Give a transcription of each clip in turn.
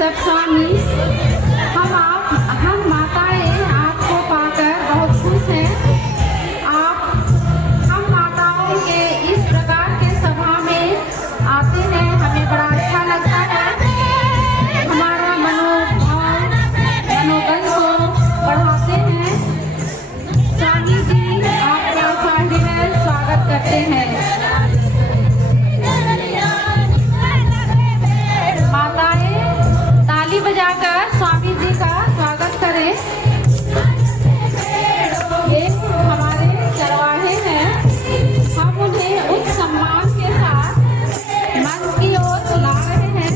केशव स्वामी, हम माताएं आपको पाकर बहुत खुश हैं। हम माताओं के इस प्रकार के सभा में आते हैं, हमें बड़ा अच्छा लगता है। हमारा मनोबल को बढ़ाते हैं। स्वामी जी आपका सादर स्वागत करते हैं। माताएं ताली बजाकर स्वामी जी का स्वागत करें। ये हमारे चरवाहे हैं, हम उन्हें उच्च सम्मान के साथ मंच की ओर बुला रहे हैं।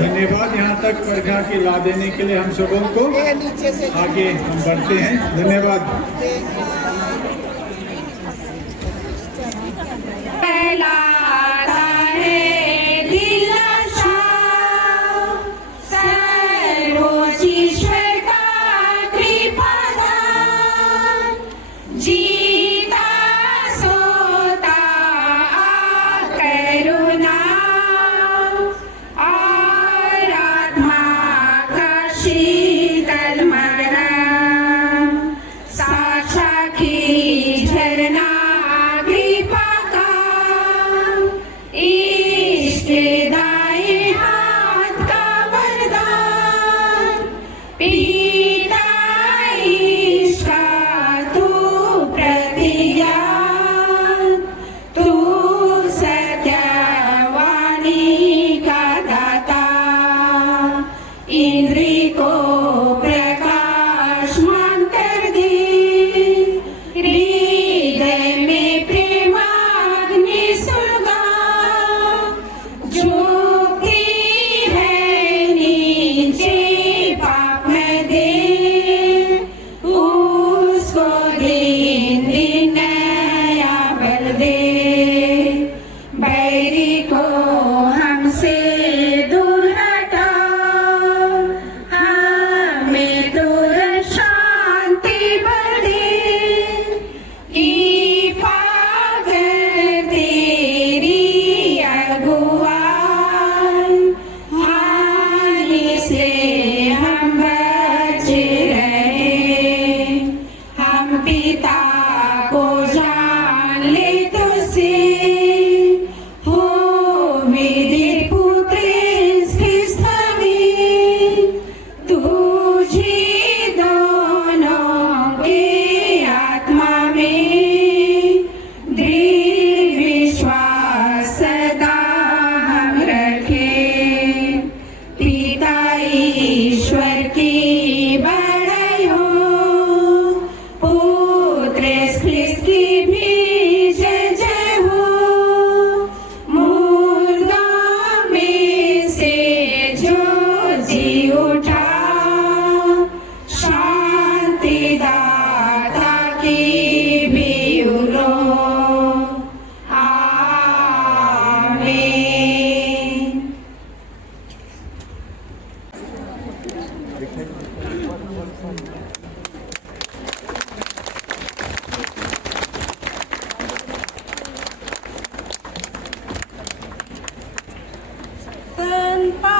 धन्यवाद। यहाँ तक प्रज्ञा की ला देने के लिए हम सबों को आगे हम बढ़ते हैं। धन्यवाद।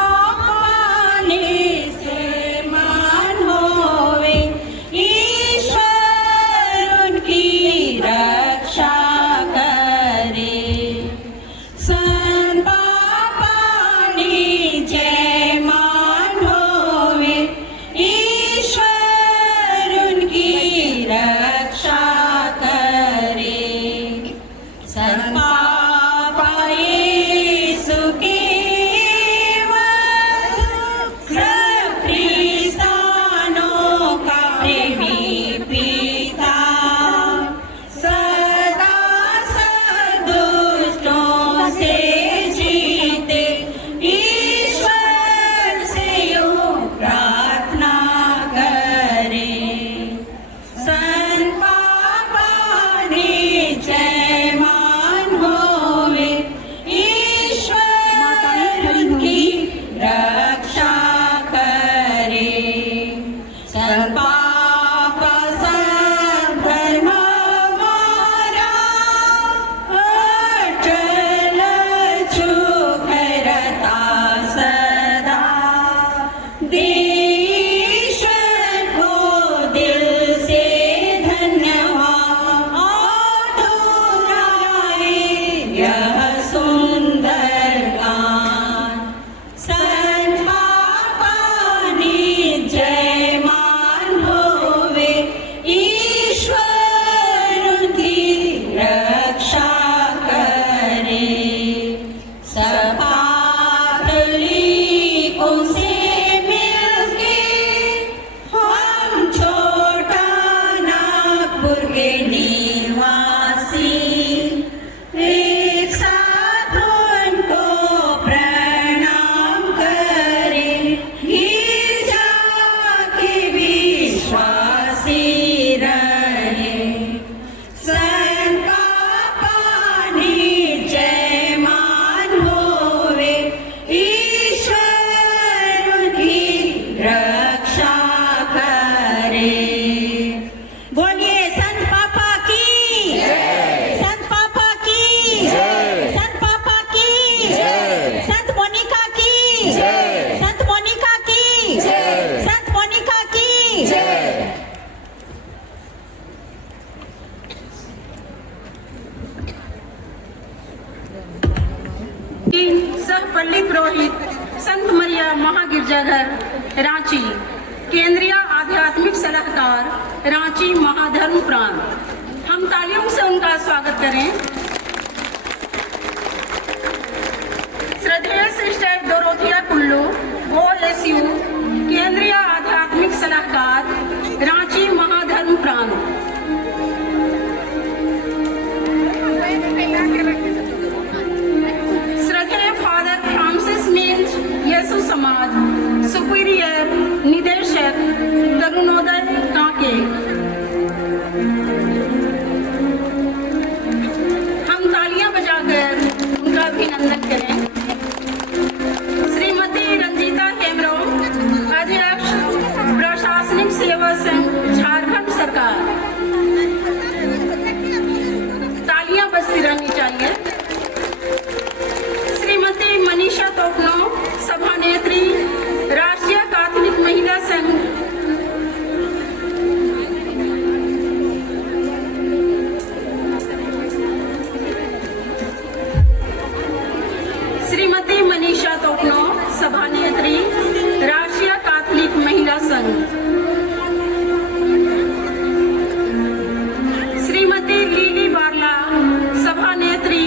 संतापाने से सन पापानी जय मान होवे, ईश्वर उनकी रक्षा करे। सन पापा यीशु की ख्रिस्तानों का प्रेमी पिता, सदा सदुष्टों से जीते, ईश्वर से यूं प्रार्थना करें। सन पापानी जय मान होवे, ईश्वर उनकी रक्षा करे। सन पापा सब धर्म हमारा, अचल सुखरता सदा, ईश्वर को दिल से धन्यवाद, दोहराए यह सुंदर गान। सन पापानी जय मान होवे, ईश्वर उनकी रक्षा करे। सब कैथोलिकों से मिलके हम छोटा नागपुर के निवासी एक साथ उनको प्रणाम करें। गिरजा के विश्वासी रहे। सन पापानी जय मान होवे, ईश्वर उनकी रक्षा करे। बोलिए सन पापा की, संत पापा की, संत पापा की, संत मोनिका की, संत मोनिका की, संत मोनिका की। सहपल्ली पुरोहित संत मरिया महागिरजाघर रांची, केंद्रीय आध्यात्मिक सलाहकार रांची महाधर्म प्रांत। हम तालियों से उनका स्वागत करें। श्रद्धेय सिस्टर डोरोथिया कुल्लू, OSU, केंद्रीय आध्यात्मिक सलाहकार रांची महाधर्म प्रांत। श्रद्धेय फादर फ्रांसिस मीन्स यीशु समाज, सुपीरियर निदेशक तरुणोदय कांके। हम तालियां बजाकर उनका अभिनंदन करें। श्रीमती रंजीता हेमब्रम, अध्यक्ष प्रशासनिक सेवा संघ झारखंड सरकार। तालियां बजती रहनी चाहिए। श्रीमती मनीषा तोपनो, सभानेत्री, राष्ट्रीय कैथोलिक महिला संघ। श्रीमती मनीषा तोपनो, सभानेत्री, राष्ट्रीय कैथोलिक महिला संघ। श्रीमती लीली बारला, सभानेत्री,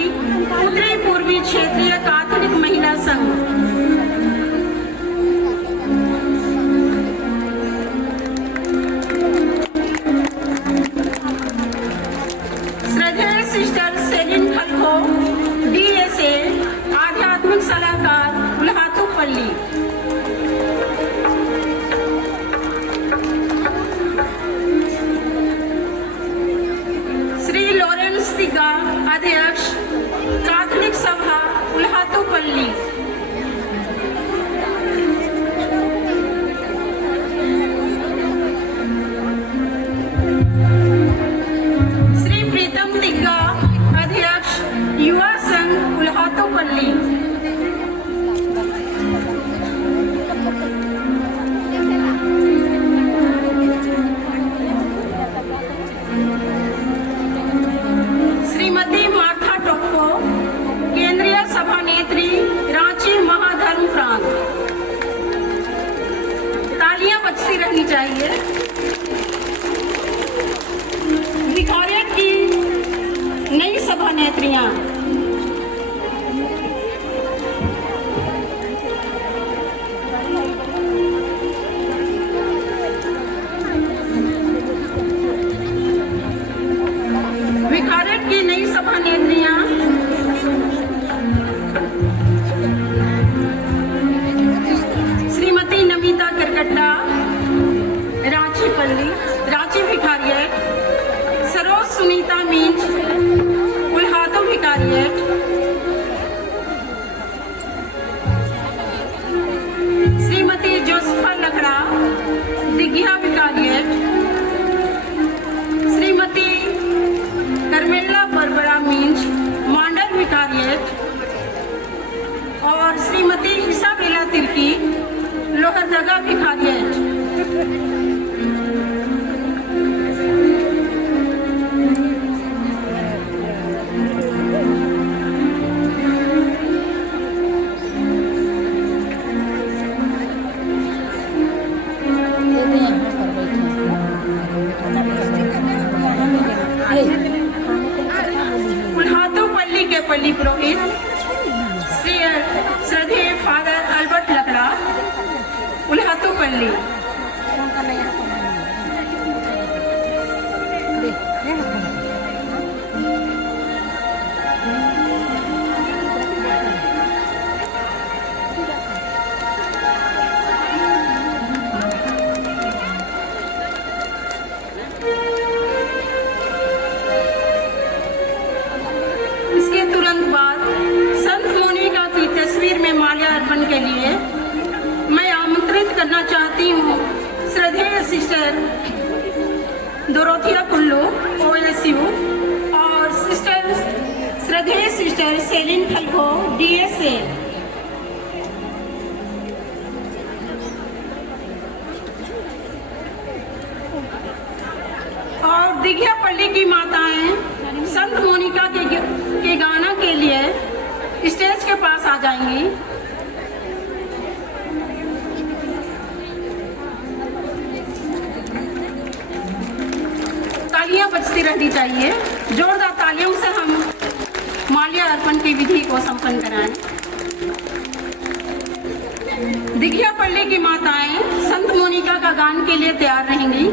उत्तरी पूर्वी क्षेत्रीय कैथोलिक महिला संघ। श्रद्धेय सिस्टर सेलिन खलखो, DSA, आध्यात्मिक सलाहकार उल्हातुपल्ली। श्री लॉरेंस तिग्गा, अध्यक्ष कैथोलिक सभा उल्हातुपल्ली। श्री प्रीतम तिग्गा, अध्यक्ष युवा संघ उल्हातुपल्ली। श्रीमती मार्था टोप्पो, केंद्रीय चाहिए। विकारियत की नई सभा नेत्रियां श्रीमती नमिता करकट्टा, रांची पल्ली, रांची विकारियत, सरोज सुनीता मींज, उल्हादो विकारियत, श्रीमती जोसेफा लकड़ा, दिघिया विकारियत, श्रीमती करमेला बरबरा मींज, मांडल विकारियत और श्रीमती इसाबेला तिर्की, लोहरदगा विकारियत। उल्हादो पल्ली के पल्ली पुरोहित श्री श्रद्धेय फादर अल्बर्ट लकड़ा, उल्हादो पल्ली। इसके तुरंत बाद संत मोनिका की तस्वीर में माल्यार्पण के लिए मैं आमंत्रित करना चाहती हूँ श्रद्धेय सिस्टर डोरोथिया कुल्लू OSU और श्रद्धेय सिस्टर सेलिन खलखो DSA। और दिघिया पल्ली की माताएं संत मोनिका के गाना के लिए स्टेज के पास आ जाएंगी। तालियां बजती रहनी चाहिए। जोरदार तालियों से हम माल्यार्पण की विधि को संपन्न कराएं। दिघिया पल्ली की माताएं संत मोनिका का गान के लिए तैयार रहेंगी।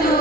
तू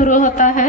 शुरू होता है।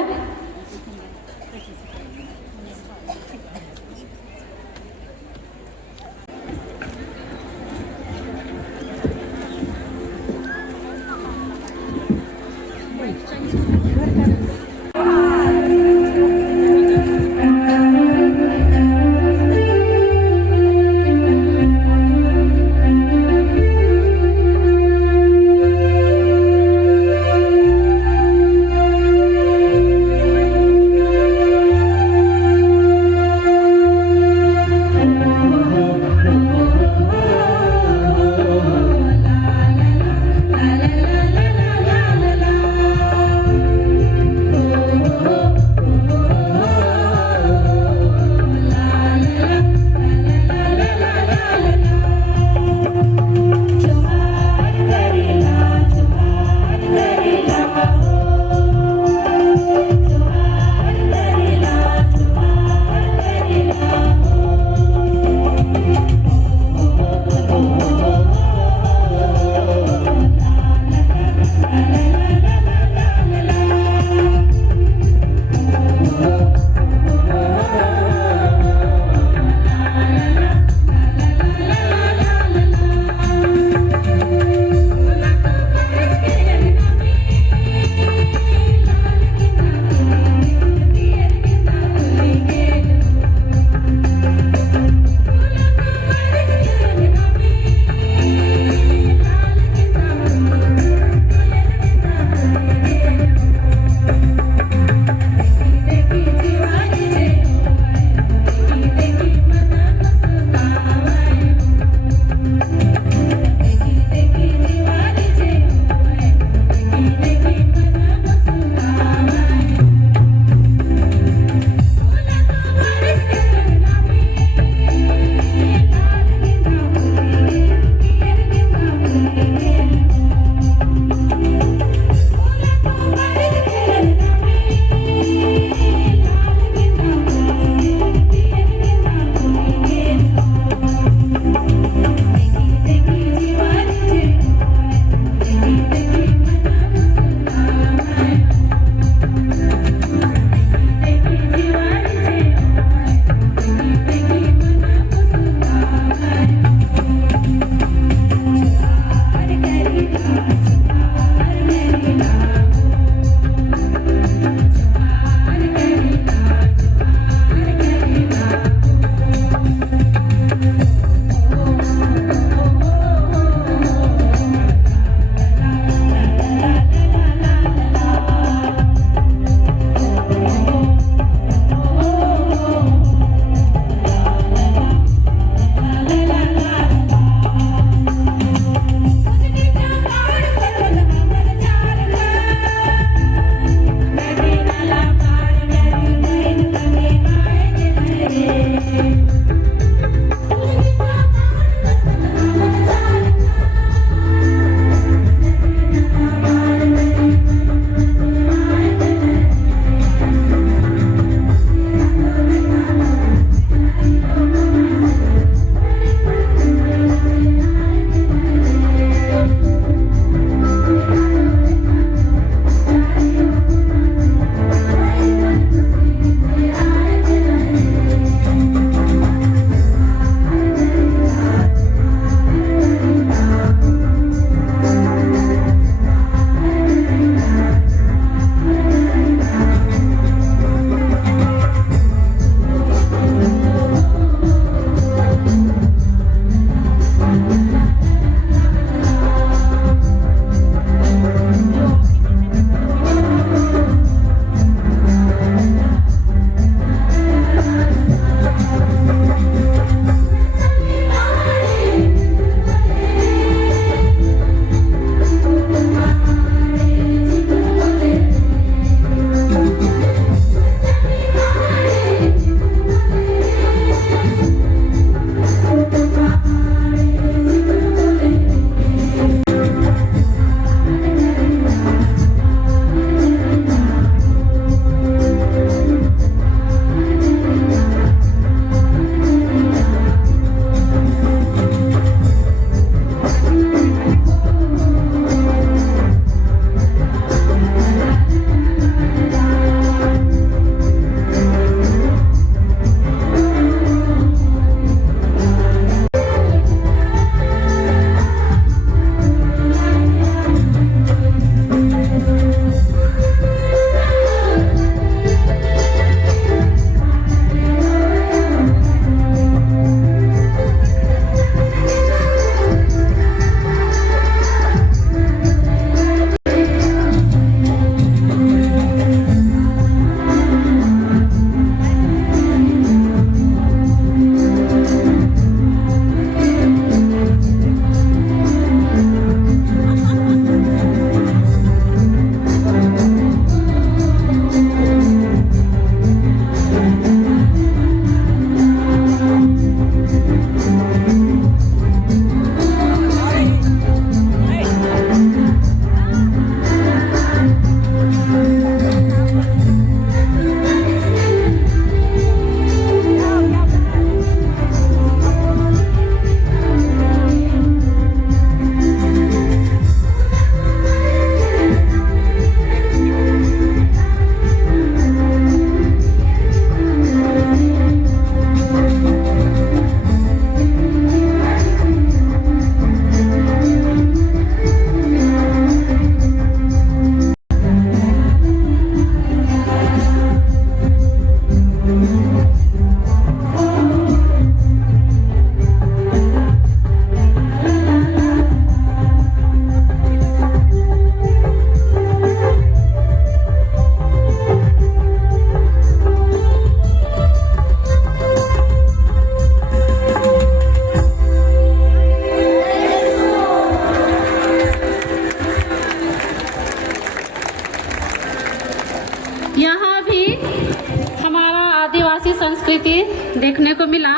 संस्कृति देखने को मिला।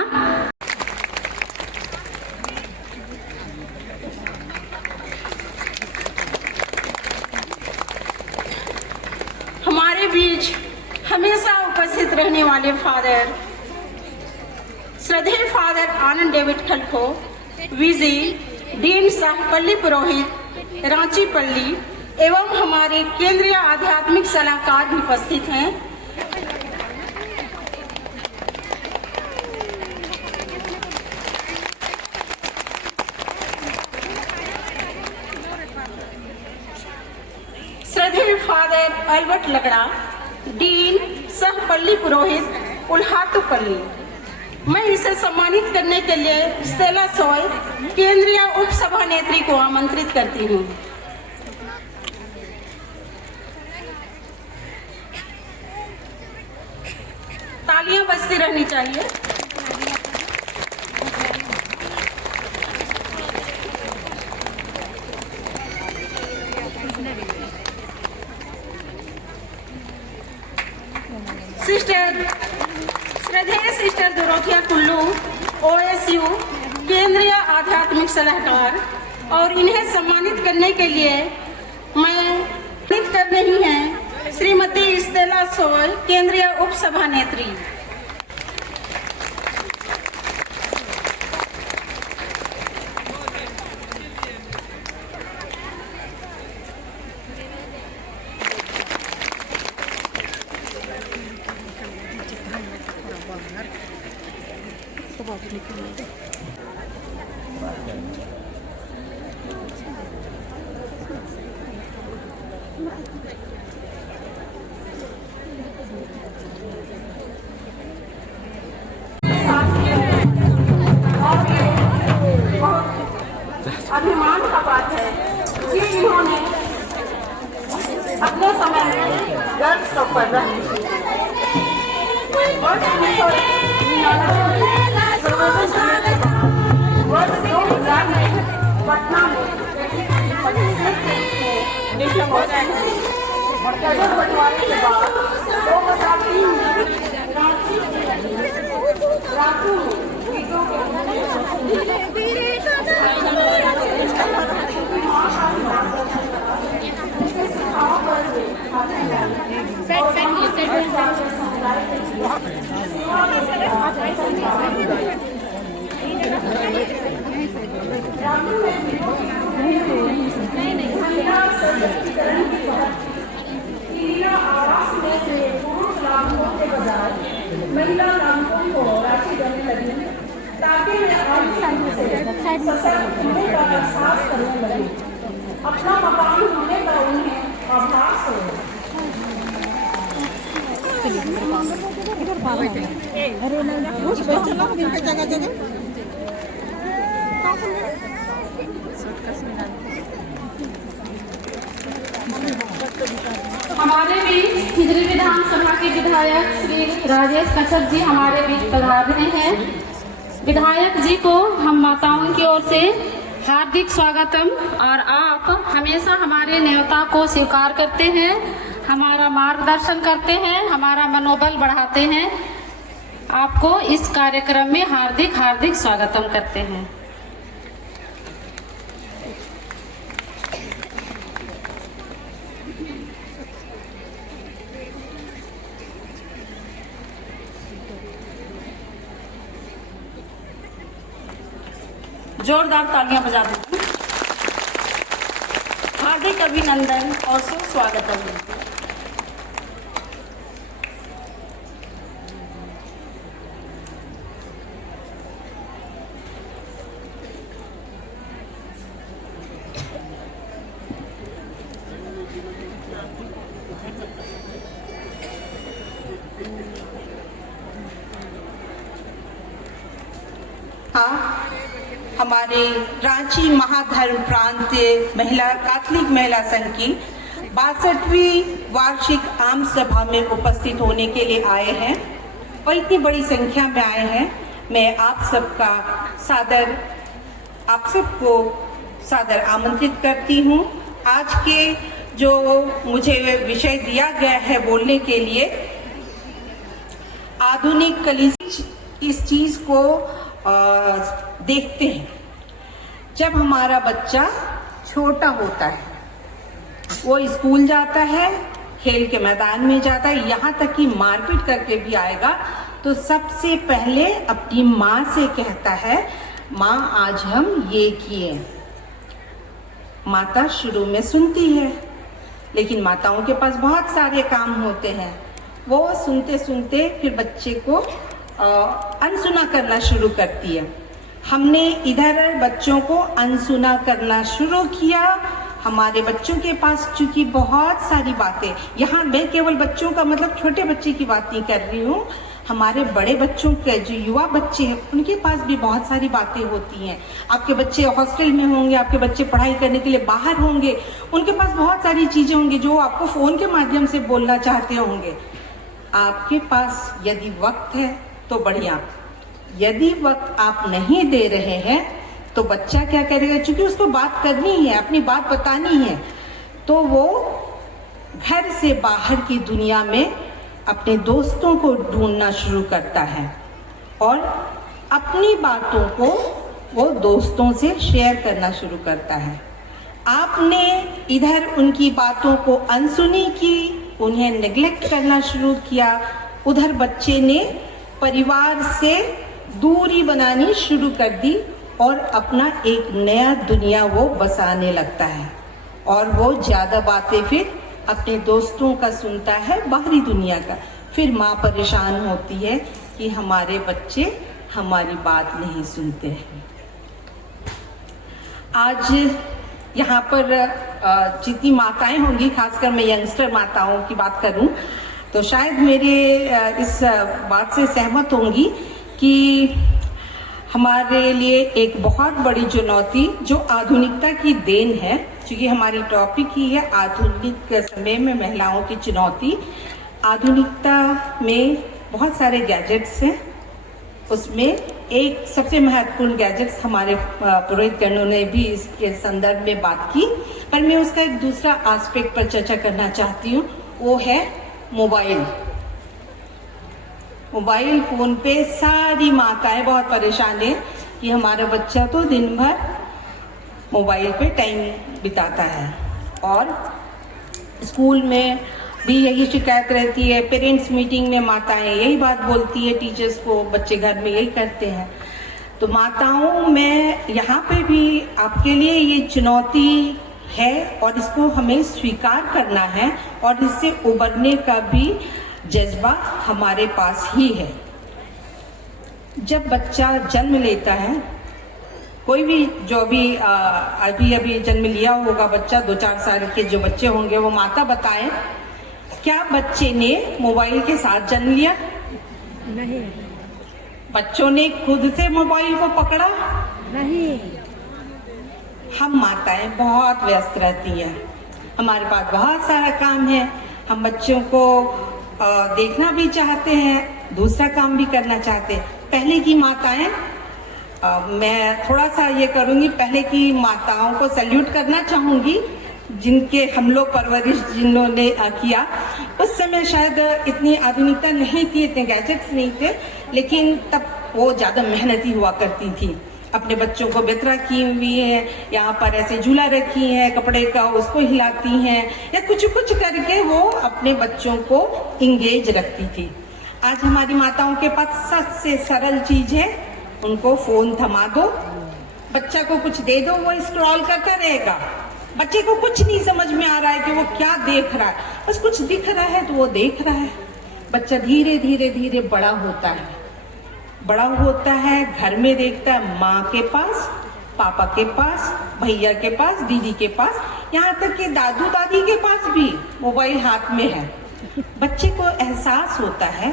हमारे बीच हमेशा उपस्थित रहने वाले फादर श्रद्धेय फादर आनंद डेविड खलखो, वीजी, डीन साहब पल्ली पुरोहित, रांची पल्ली एवं हमारे केंद्रीय आध्यात्मिक सलाहकार भी उपस्थित हैं। श्रद्धेय फादर अल्बर्ट लगड़ा, डीन सह पल्ली पुरोहित, उल्हातुपल्ली। मैं इसे सम्मानित करने के लिए स्टेला सोय, केंद्रीय उप सभानेत्री को आमंत्रित करती हूँ। तालियां बजती रहनी चाहिए। सिस्टर श्रद्धेय सिस्टर दोरोथिया कुल्लू, OSU केंद्रीय आध्यात्मिक सलाहकार, और इन्हें सम्मानित करने के लिए मैं सम्मानित कर रही हैं श्रीमती स्टेला सोय, केंद्रीय उप सभानेत्री। अभिमान का बात है कि इन्होंने अपने समय में गर्व सफर पटना में बंटवारे के बाद 2003 में रांची महिला लाभुकों को राशि देने लगी ताकि वे सशक्त होने का एहसास करने लगे, अपना मकान होने का उन्हें आभास हो। हमारे बीच हिजरी विधानसभा के विधायक श्री राजेश कच्छप जी हमारे बीच पधार रहे हैं। विधायक जी को हम माताओं की ओर से हार्दिक स्वागतम, और आप हमेशा हमारे न्योता को स्वीकार करते हैं, हमारा मार्गदर्शन करते हैं, हमारा मनोबल बढ़ाते हैं। आपको इस कार्यक्रम में हार्दिक हार्दिक स्वागतम करते हैं। जोरदार तालियां बजा दें। हार्दिक अभिनंदन और सुस्वागतम। हमारे रांची महाधर्म प्रांतीय महिला कैथोलिक महिला संघ की 62वीं वार्षिक आम सभा में उपस्थित होने के लिए आए हैं और इतनी बड़ी संख्या में आए हैं। मैं आप सबको सादर आमंत्रित करती हूँ। आज के जो मुझे विषय दिया गया है बोलने के लिए, आधुनिक कलीसिया इस चीज को देखते हैं। जब हमारा बच्चा छोटा होता है, वो स्कूल जाता है, खेल के मैदान में जाता है, यहाँ तक कि मारपीट करके भी आएगा, तो सबसे पहले अपनी माँ से कहता है, माँ आज हम ये किए। माता शुरू में सुनती है, लेकिन माताओं के पास बहुत सारे काम होते हैं। वो सुनते सुनते फिर बच्चे को अनसुना करना शुरू करती है। हमने इधर बच्चों को अनसुना करना शुरू किया। हमारे बच्चों के पास चूंकि बहुत सारी बातें, यहाँ मैं केवल बच्चों का मतलब छोटे बच्चे की बात नहीं कर रही हूँ, हमारे बड़े बच्चों के जो युवा बच्चे हैं उनके पास भी बहुत सारी बातें होती हैं। आपके बच्चे हॉस्टल में होंगे, आपके बच्चे पढ़ाई करने के लिए बाहर होंगे, उनके पास बहुत सारी चीज़ें होंगी जो आपको फ़ोन के माध्यम से बोलना चाहते होंगे। आपके पास यदि वक्त है तो बढ़िया, यदि वक्त आप नहीं दे रहे हैं तो बच्चा क्या करेगा, क्योंकि उसको बात करनी है, अपनी बात बतानी है, तो वो घर से बाहर की दुनिया में अपने दोस्तों को ढूंढना शुरू करता है और अपनी बातों को वो दोस्तों से शेयर करना शुरू करता है। आपने इधर उनकी बातों को अनसुनी की, उन्हें नेग्लेक्ट करना शुरू किया, उधर बच्चे ने परिवार से दूरी बनानी शुरू कर दी और अपना एक नया दुनिया वो बसाने लगता है और वो ज़्यादा बातें फिर अपने दोस्तों का सुनता है, बाहरी दुनिया का। फिर माँ परेशान होती है कि हमारे बच्चे हमारी बात नहीं सुनते हैं। आज यहाँ पर जितनी माताएं होंगी, खासकर मैं यंगस्टर माताओं की बात करूं, तो शायद मेरे इस बात से सहमत होंगी कि हमारे लिए एक बहुत बड़ी चुनौती जो आधुनिकता की देन है, क्योंकि हमारी टॉपिक ही है आधुनिक समय में महिलाओं की चुनौती। आधुनिकता में बहुत सारे गैजेट्स हैं, उसमें एक सबसे महत्वपूर्ण गैजेट्स हमारे पुरोहित गणों ने भी इसके संदर्भ में बात की, पर मैं उसका एक दूसरा एस्पेक्ट पर चर्चा करना चाहती हूँ, वो है मोबाइल। मोबाइल फ़ोन पे सारी माताएं बहुत परेशान है कि हमारा बच्चा तो दिन भर मोबाइल पे टाइम बिताता है और स्कूल में भी यही शिकायत रहती है। पेरेंट्स मीटिंग में माताएं यही बात बोलती है टीचर्स को, बच्चे घर में यही करते हैं। तो माताओं में यहाँ पे भी आपके लिए ये चुनौती है और इसको हमें स्वीकार करना है और इससे उबरने का भी जज्बा हमारे पास ही है। जब बच्चा जन्म लेता है, कोई भी जो भी अभी जन्म लिया होगा बच्चा, 2-4 साल के जो बच्चे होंगे, वो माता बताएं क्या बच्चे ने मोबाइल के साथ जन्म लिया? नहीं। बच्चों ने खुद से मोबाइल को पकड़ा? नहीं। हम माताएं बहुत व्यस्त रहती हैं, हमारे पास बहुत सारा काम है, हम बच्चों को देखना भी चाहते हैं, दूसरा काम भी करना चाहते हैं। पहले की माताएं, मैं थोड़ा सा ये करूँगी, पहले की माताओं को सैल्यूट करना चाहूँगी, जिनके हम लोग परवरिश जिन्होंने किया। उस समय शायद इतनी आधुनिकता नहीं थी, इतने गैजेट्स नहीं थे, लेकिन तब वो ज़्यादा मेहनती हुआ करती थी। अपने बच्चों को बितरा की हुई है, यहाँ पर ऐसे झूला रखी है कपड़े का, उसको हिलाती हैं या कुछ कुछ करके वो अपने बच्चों को इंगेज रखती थी। आज हमारी माताओं के पास सबसे सरल चीज़ है, उनको फ़ोन थमा दो, बच्चा को कुछ दे दो, वो स्क्रॉल करता रहेगा। बच्चे को कुछ नहीं समझ में आ रहा है कि वो क्या देख रहा है, बस कुछ दिख रहा है तो वो देख रहा है। बच्चा धीरे धीरे धीरे बड़ा होता है, घर में देखता है माँ के पास, पापा के पास, भैया के पास, दीदी के पास, यहाँ तक कि दादू दादी के पास भी मोबाइल हाथ में है। बच्चे को एहसास होता है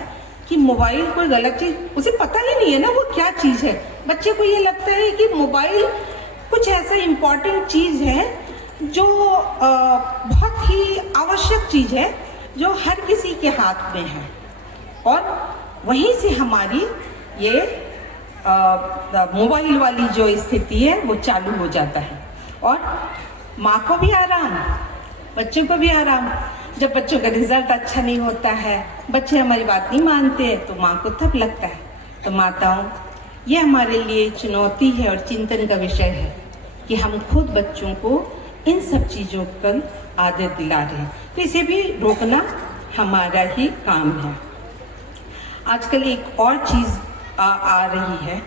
कि मोबाइल कोई गलत चीज, उसे पता ही नहीं है ना वो क्या चीज है। बच्चे को ये लगता है कि मोबाइल कुछ ऐसा इम्पोर्टेंट चीज है जो बहुत ही आवश्यक चीज है, जो हर किसी के हाथ में है। और वहीं से हमारी ये मोबाइल वाली जो स्थिति है वो चालू हो जाता है और माँ को भी आराम, बच्चों को भी आराम। जब बच्चों का रिजल्ट अच्छा नहीं होता है, बच्चे हमारी बात नहीं मानते हैं, तो माँ को तब लगता है। तो माताओं, ये हमारे लिए चुनौती है और चिंतन का विषय है कि हम खुद बच्चों को इन सब चीज़ों का आदत दिला रहे हैं, तो इसे भी रोकना हमारा ही काम है। आजकल एक और चीज़ आ रही है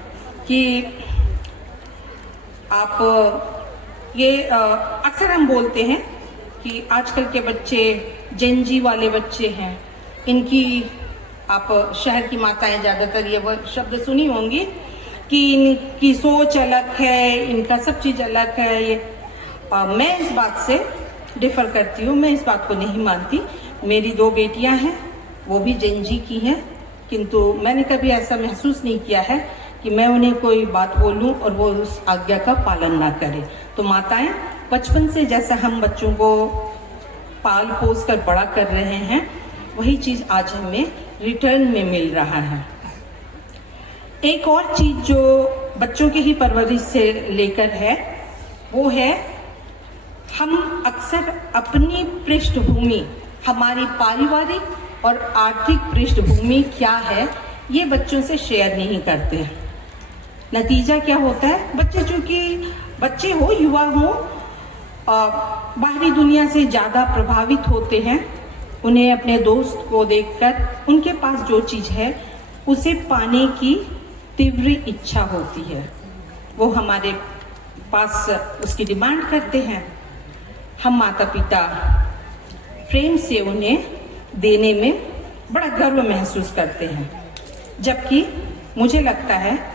कि आप ये अक्सर हम बोलते हैं कि आजकल के बच्चे जेनजी वाले बच्चे हैं, इनकी आप शहर की माताएं ज़्यादातर ये वो शब्द सुनी होंगी कि इनकी सोच अलग है, इनका सब चीज़ अलग है। ये मैं इस बात से डिफ़र करती हूँ, मैं इस बात को नहीं मानती। मेरी 2 बेटियां हैं, वो भी जेनजी की हैं, किंतु मैंने कभी ऐसा महसूस नहीं किया है कि मैं उन्हें कोई बात बोलूं और वो उस आज्ञा का पालन ना करें। तो माताएं, बचपन से जैसा हम बच्चों को पाल पोस कर बड़ा कर रहे हैं, वही चीज़ आज हमें रिटर्न में मिल रहा है। एक और चीज़ जो बच्चों की ही परवरिश से लेकर है, वो है हम अक्सर अपनी पृष्ठभूमि, हमारी पारिवारिक और आर्थिक पृष्ठभूमि क्या है, ये बच्चों से शेयर नहीं करते हैं। नतीजा क्या होता है, बच्चे चूँकि बच्चे हो, युवा हो, बाहरी दुनिया से ज़्यादा प्रभावित होते हैं। उन्हें अपने दोस्त को देखकर उनके पास जो चीज़ है उसे पाने की तीव्र इच्छा होती है, वो हमारे पास उसकी डिमांड करते हैं। हम माता पिता प्रेम से उन्हें देने में बड़ा गर्व महसूस करते हैं, जबकि मुझे लगता है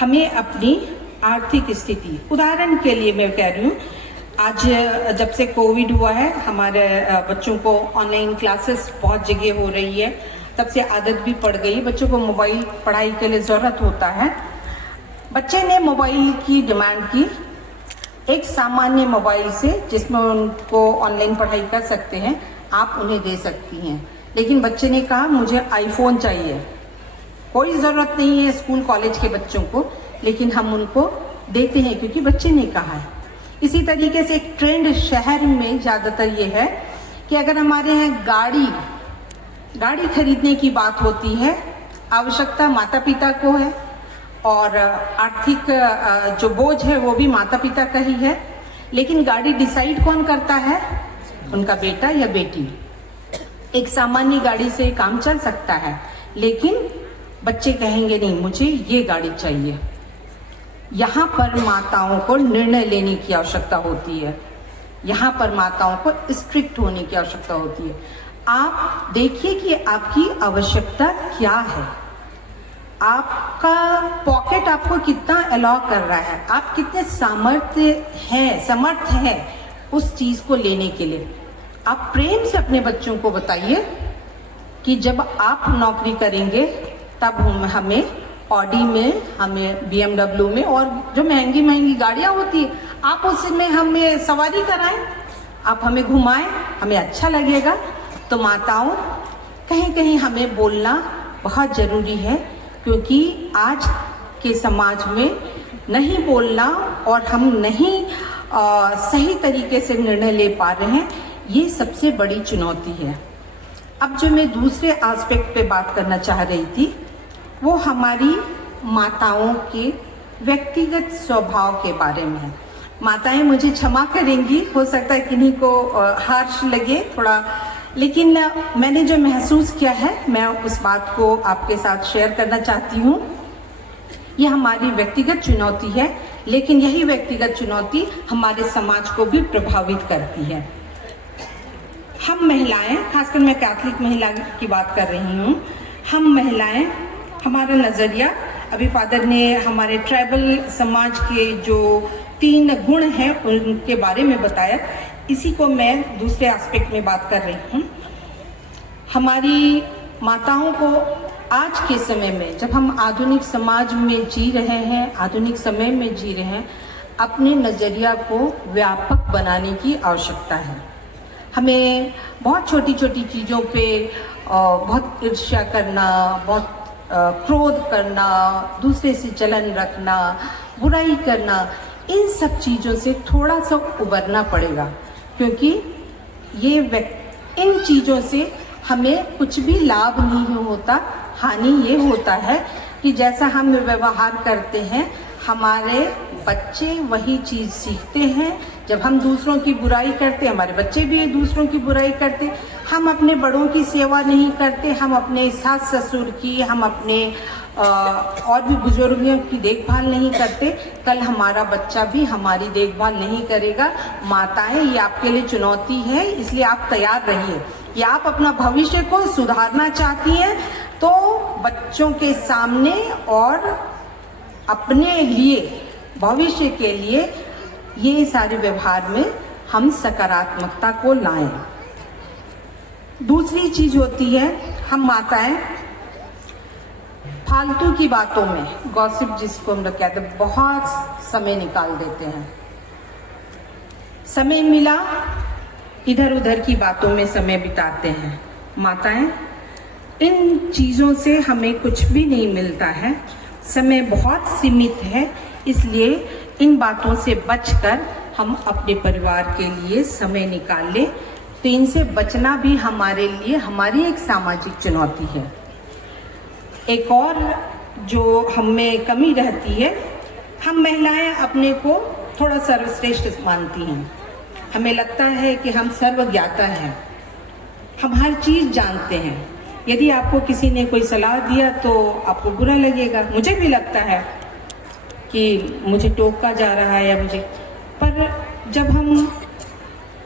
हमें अपनी आर्थिक स्थिति, उदाहरण के लिए मैं कह रही हूँ, आज जब से कोविड हुआ है, हमारे बच्चों को ऑनलाइन क्लासेस बहुत जगह हो रही है, तब से आदत भी पड़ गई। बच्चों को मोबाइल पढ़ाई के लिए ज़रूरत होता है। बच्चे ने मोबाइल की डिमांड की, एक सामान्य मोबाइल से जिसमें उनको ऑनलाइन पढ़ाई कर सकते हैं, आप उन्हें दे सकती हैं। लेकिन बच्चे ने कहा मुझे आईफोन चाहिए। कोई ज़रूरत नहीं है स्कूल कॉलेज के बच्चों को, लेकिन हम उनको देते हैं क्योंकि बच्चे ने कहा है। इसी तरीके से एक ट्रेंड शहर में ज़्यादातर ये है कि अगर हमारे यहाँ गाड़ी खरीदने की बात होती है, आवश्यकता माता पिता को है और आर्थिक जो बोझ है वो भी माता पिता का ही है, लेकिन गाड़ी डिसाइड कौन करता है, उनका बेटा या बेटी। एक सामान्य गाड़ी से काम चल सकता है, लेकिन बच्चे कहेंगे नहीं मुझे ये गाड़ी चाहिए। यहाँ पर माताओं को निर्णय लेने की आवश्यकता होती है, यहाँ पर माताओं को स्ट्रिक्ट होने की आवश्यकता होती है। आप देखिए कि आपकी आवश्यकता क्या है, आपका पॉकेट आपको कितना अलाउ कर रहा है, आप कितने समर्थ हैं उस चीज़ को लेने के लिए। आप प्रेम से अपने बच्चों को बताइए कि जब आप नौकरी करेंगे तब हमें ऑडी में, हमें BMW में और जो महंगी महंगी गाड़ियाँ होती है, आप उसमें हमें सवारी कराएं, आप हमें घुमाएं, हमें अच्छा लगेगा। तो माताओं, कहीं कहीं हमें बोलना बहुत ज़रूरी है, क्योंकि आज के समाज में नहीं बोलना और हम नहीं सही तरीके से निर्णय ले पा रहे हैं, ये सबसे बड़ी चुनौती है। अब जो मैं दूसरे एस्पेक्ट पे बात करना चाह रही थी, वो हमारी माताओं के व्यक्तिगत स्वभाव के बारे में है। माताएं मुझे क्षमा करेंगी, हो सकता है किन्हीं को हार्श लगे थोड़ा, लेकिन मैंने जो महसूस किया है मैं उस बात को आपके साथ शेयर करना चाहती हूँ। ये हमारी व्यक्तिगत चुनौती है, लेकिन यही व्यक्तिगत चुनौती हमारे समाज को भी प्रभावित करती है। हम महिलाएं, खासकर मैं कैथलिक महिला की बात कर रही हूँ, हम महिलाएं, हमारा नज़रिया, अभी फादर ने हमारे ट्राइबल समाज के जो 3 गुण हैं उनके बारे में बताया, इसी को मैं दूसरे एस्पेक्ट में बात कर रही हूँ। हमारी माताओं को आज के समय में, जब हम आधुनिक समाज में जी रहे हैं, आधुनिक समय में जी रहे हैं, अपने नज़रिया को व्यापक बनाने की आवश्यकता है। हमें बहुत छोटी छोटी चीज़ों पे बहुत ईर्ष्या करना, बहुत क्रोध करना, दूसरे से जलन रखना, बुराई करना, इन सब चीज़ों से थोड़ा सा उबरना पड़ेगा, क्योंकि ये इन चीज़ों से हमें कुछ भी लाभ नहीं होता, हानि ये होता है कि जैसा हम व्यवहार करते हैं हमारे बच्चे वही चीज़ सीखते हैं। जब हम दूसरों की बुराई करते हमारे बच्चे भी दूसरों की बुराई करते। हम अपने बड़ों की सेवा नहीं करते, हम अपने सास ससुर की, हम अपने और भी बुजुर्गों की देखभाल नहीं करते, कल हमारा बच्चा भी हमारी देखभाल नहीं करेगा। माताएं, ये आपके लिए चुनौती है, इसलिए आप तैयार रहिए। या आप अपना भविष्य को सुधारना चाहती हैं तो बच्चों के सामने और अपने लिए, भविष्य के लिए ये सारे व्यवहार में हम सकारात्मकता को लाएं। दूसरी चीज होती है, हम माताएं फालतू की बातों में, गॉसिप जिसको हम लोग कहते हैं, बहुत समय निकाल देते हैं। समय मिला इधर उधर की बातों में समय बिताते हैं। माताएं, इन चीज़ों से हमें कुछ भी नहीं मिलता है, समय बहुत सीमित है, इसलिए इन बातों से बचकर हम अपने परिवार के लिए समय निकाल लें। तो इनसे बचना भी हमारे लिए हमारी एक सामाजिक चुनौती है। एक और जो हमें कमी रहती है, हम महिलाएं अपने को थोड़ा सर्वश्रेष्ठ मानती हैं। हमें लगता है कि हम सर्वज्ञाता हैं, हम हर चीज़ जानते हैं। यदि आपको किसी ने कोई सलाह दिया तो आपको बुरा लगेगा, मुझे भी लगता है कि मुझे टोका जा रहा है या मुझे, पर जब हम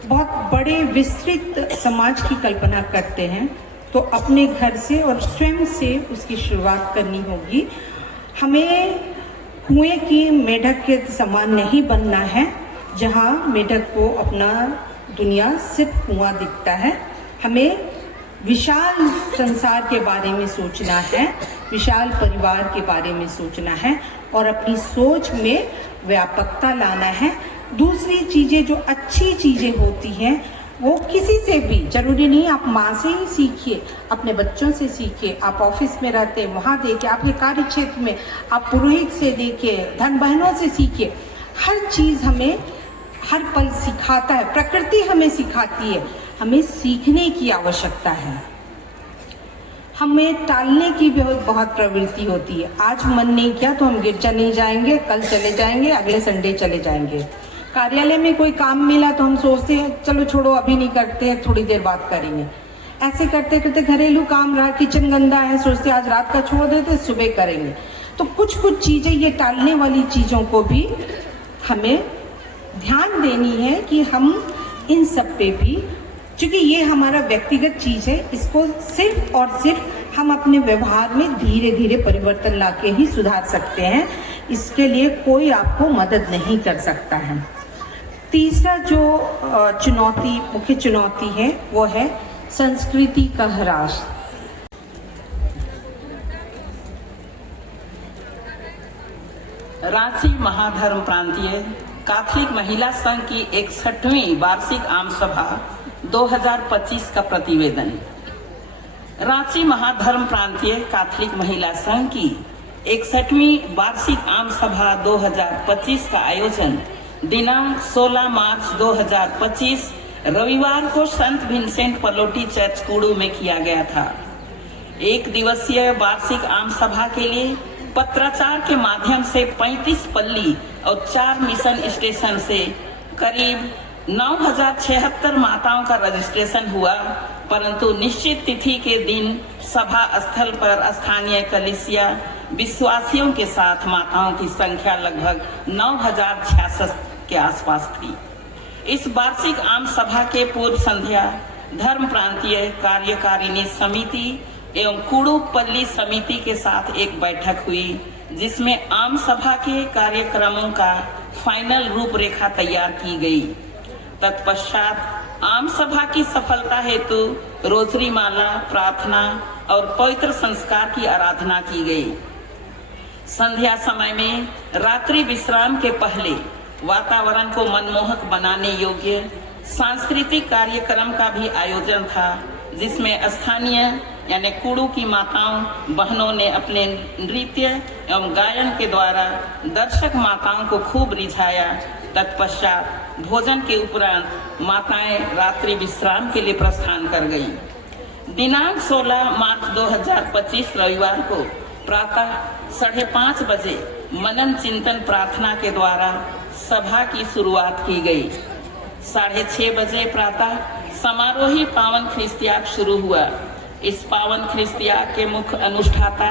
बहुत बड़े विस्तृत समाज की कल्पना करते हैं तो अपने घर से और स्वयं से उसकी शुरुआत करनी होगी। हमें कुएं की मेढक के समान नहीं बनना है, जहाँ मेढक को अपना दुनिया सिर्फ कुआं दिखता है। हमें विशाल संसार के बारे में सोचना है, विशाल परिवार के बारे में सोचना है और अपनी सोच में व्यापकता लाना है। दूसरी चीज़ें जो अच्छी चीज़ें होती हैं वो किसी से भी, जरूरी नहीं आप माँ से ही सीखिए, अपने बच्चों से सीखिए, आप ऑफिस में रहते हैं वहाँ देखिए, आपके कार्य क्षेत्र में आप पुरोहित से देखिए, धन बहनों से सीखिए। हर चीज़ हमें हर पल सिखाता है, प्रकृति हमें सिखाती है, हमें सीखने की आवश्यकता है। हमें टालने की भी बहुत प्रवृत्ति होती है। आज मन नहीं किया तो हम गिरजा नहीं जाएंगे, कल चले जाएंगे, अगले संडे चले जाएंगे। कार्यालय में कोई काम मिला तो हम सोचते हैं चलो छोड़ो अभी नहीं करते हैं, थोड़ी देर बाद करेंगे। ऐसे करते करते घरेलू काम रहा, किचन गंदा है, सोचते आज रात का छोड़ देते सुबह करेंगे। तो कुछ कुछ चीज़ें, ये टालने वाली चीज़ों को भी हमें ध्यान देनी है कि हम इन सब पे भी, क्योंकि ये हमारा व्यक्तिगत चीज़ है, इसको सिर्फ और सिर्फ हम अपने व्यवहार में धीरे धीरे परिवर्तन लाके ही सुधार सकते हैं। इसके लिए कोई आपको मदद नहीं कर सकता है। तीसरा जो चुनौती, मुख्य चुनौती है, वो है संस्कृति का ह्रास। रांची महाधर्म प्रांतीय कैथोलिक महिला संघ की 61वीं वार्षिक आम सभा 2025 का प्रतिवेदन। रांची महाधर्म प्रांतीय कैथोलिक महिला संघ की 61वीं वार्षिक आम सभा 2025 का आयोजन दिनांक 16 मार्च 2025 रविवार को संत विंसेंट पलोटी चर्च कुड़ू में किया गया था। एक दिवसीय वार्षिक आम सभा के लिए पत्राचार के माध्यम से 35 पल्ली और 4 मिशन स्टेशन से करीब 9076 माताओं का रजिस्ट्रेशन हुआ, परंतु निश्चित तिथि के दिन सभा स्थल पर स्थानीय कलीसिया विश्वासियों के साथ माताओं की संख्या लगभग 9066 के आसपास थी। इस वार्षिक आम सभा के पूर्व संध्या धर्म प्रांतीय कार्यकारिणी समिति एवं कुड़ूपल्ली समिति के साथ एक बैठक हुई, जिसमें आम सभा के कार्यक्रमों का फाइनल रूपरेखा तैयार की गई। तत्पश्चात आम सभा की सफलता हेतु रोजरी माला, प्रार्थना और पवित्र संस्कार की आराधना की गई। संध्या समय में रात्रि विश्राम के पहले वातावरण को मनमोहक बनाने योग्य सांस्कृतिक कार्यक्रम का भी आयोजन था, जिसमें स्थानीय यानी कुड़ू की माताओं बहनों ने अपने नृत्य एवं गायन के द्वारा दर्शक माताओं को खूब रिझाया। तत्पश्चात भोजन के उपरांत माताएं रात्रि विश्राम के लिए प्रस्थान कर गईं। दिनांक 16 मार्च 2025 रविवार को प्रातः 5:30 बजे मनन चिंतन प्रार्थना के द्वारा सभा की शुरुआत की गई। 6:30 बजे प्रातः समारोही पावन ख्रिस्तियाग शुरू हुआ। इस पावन ख्रिस्तियाग के मुख्य अनुष्ठाता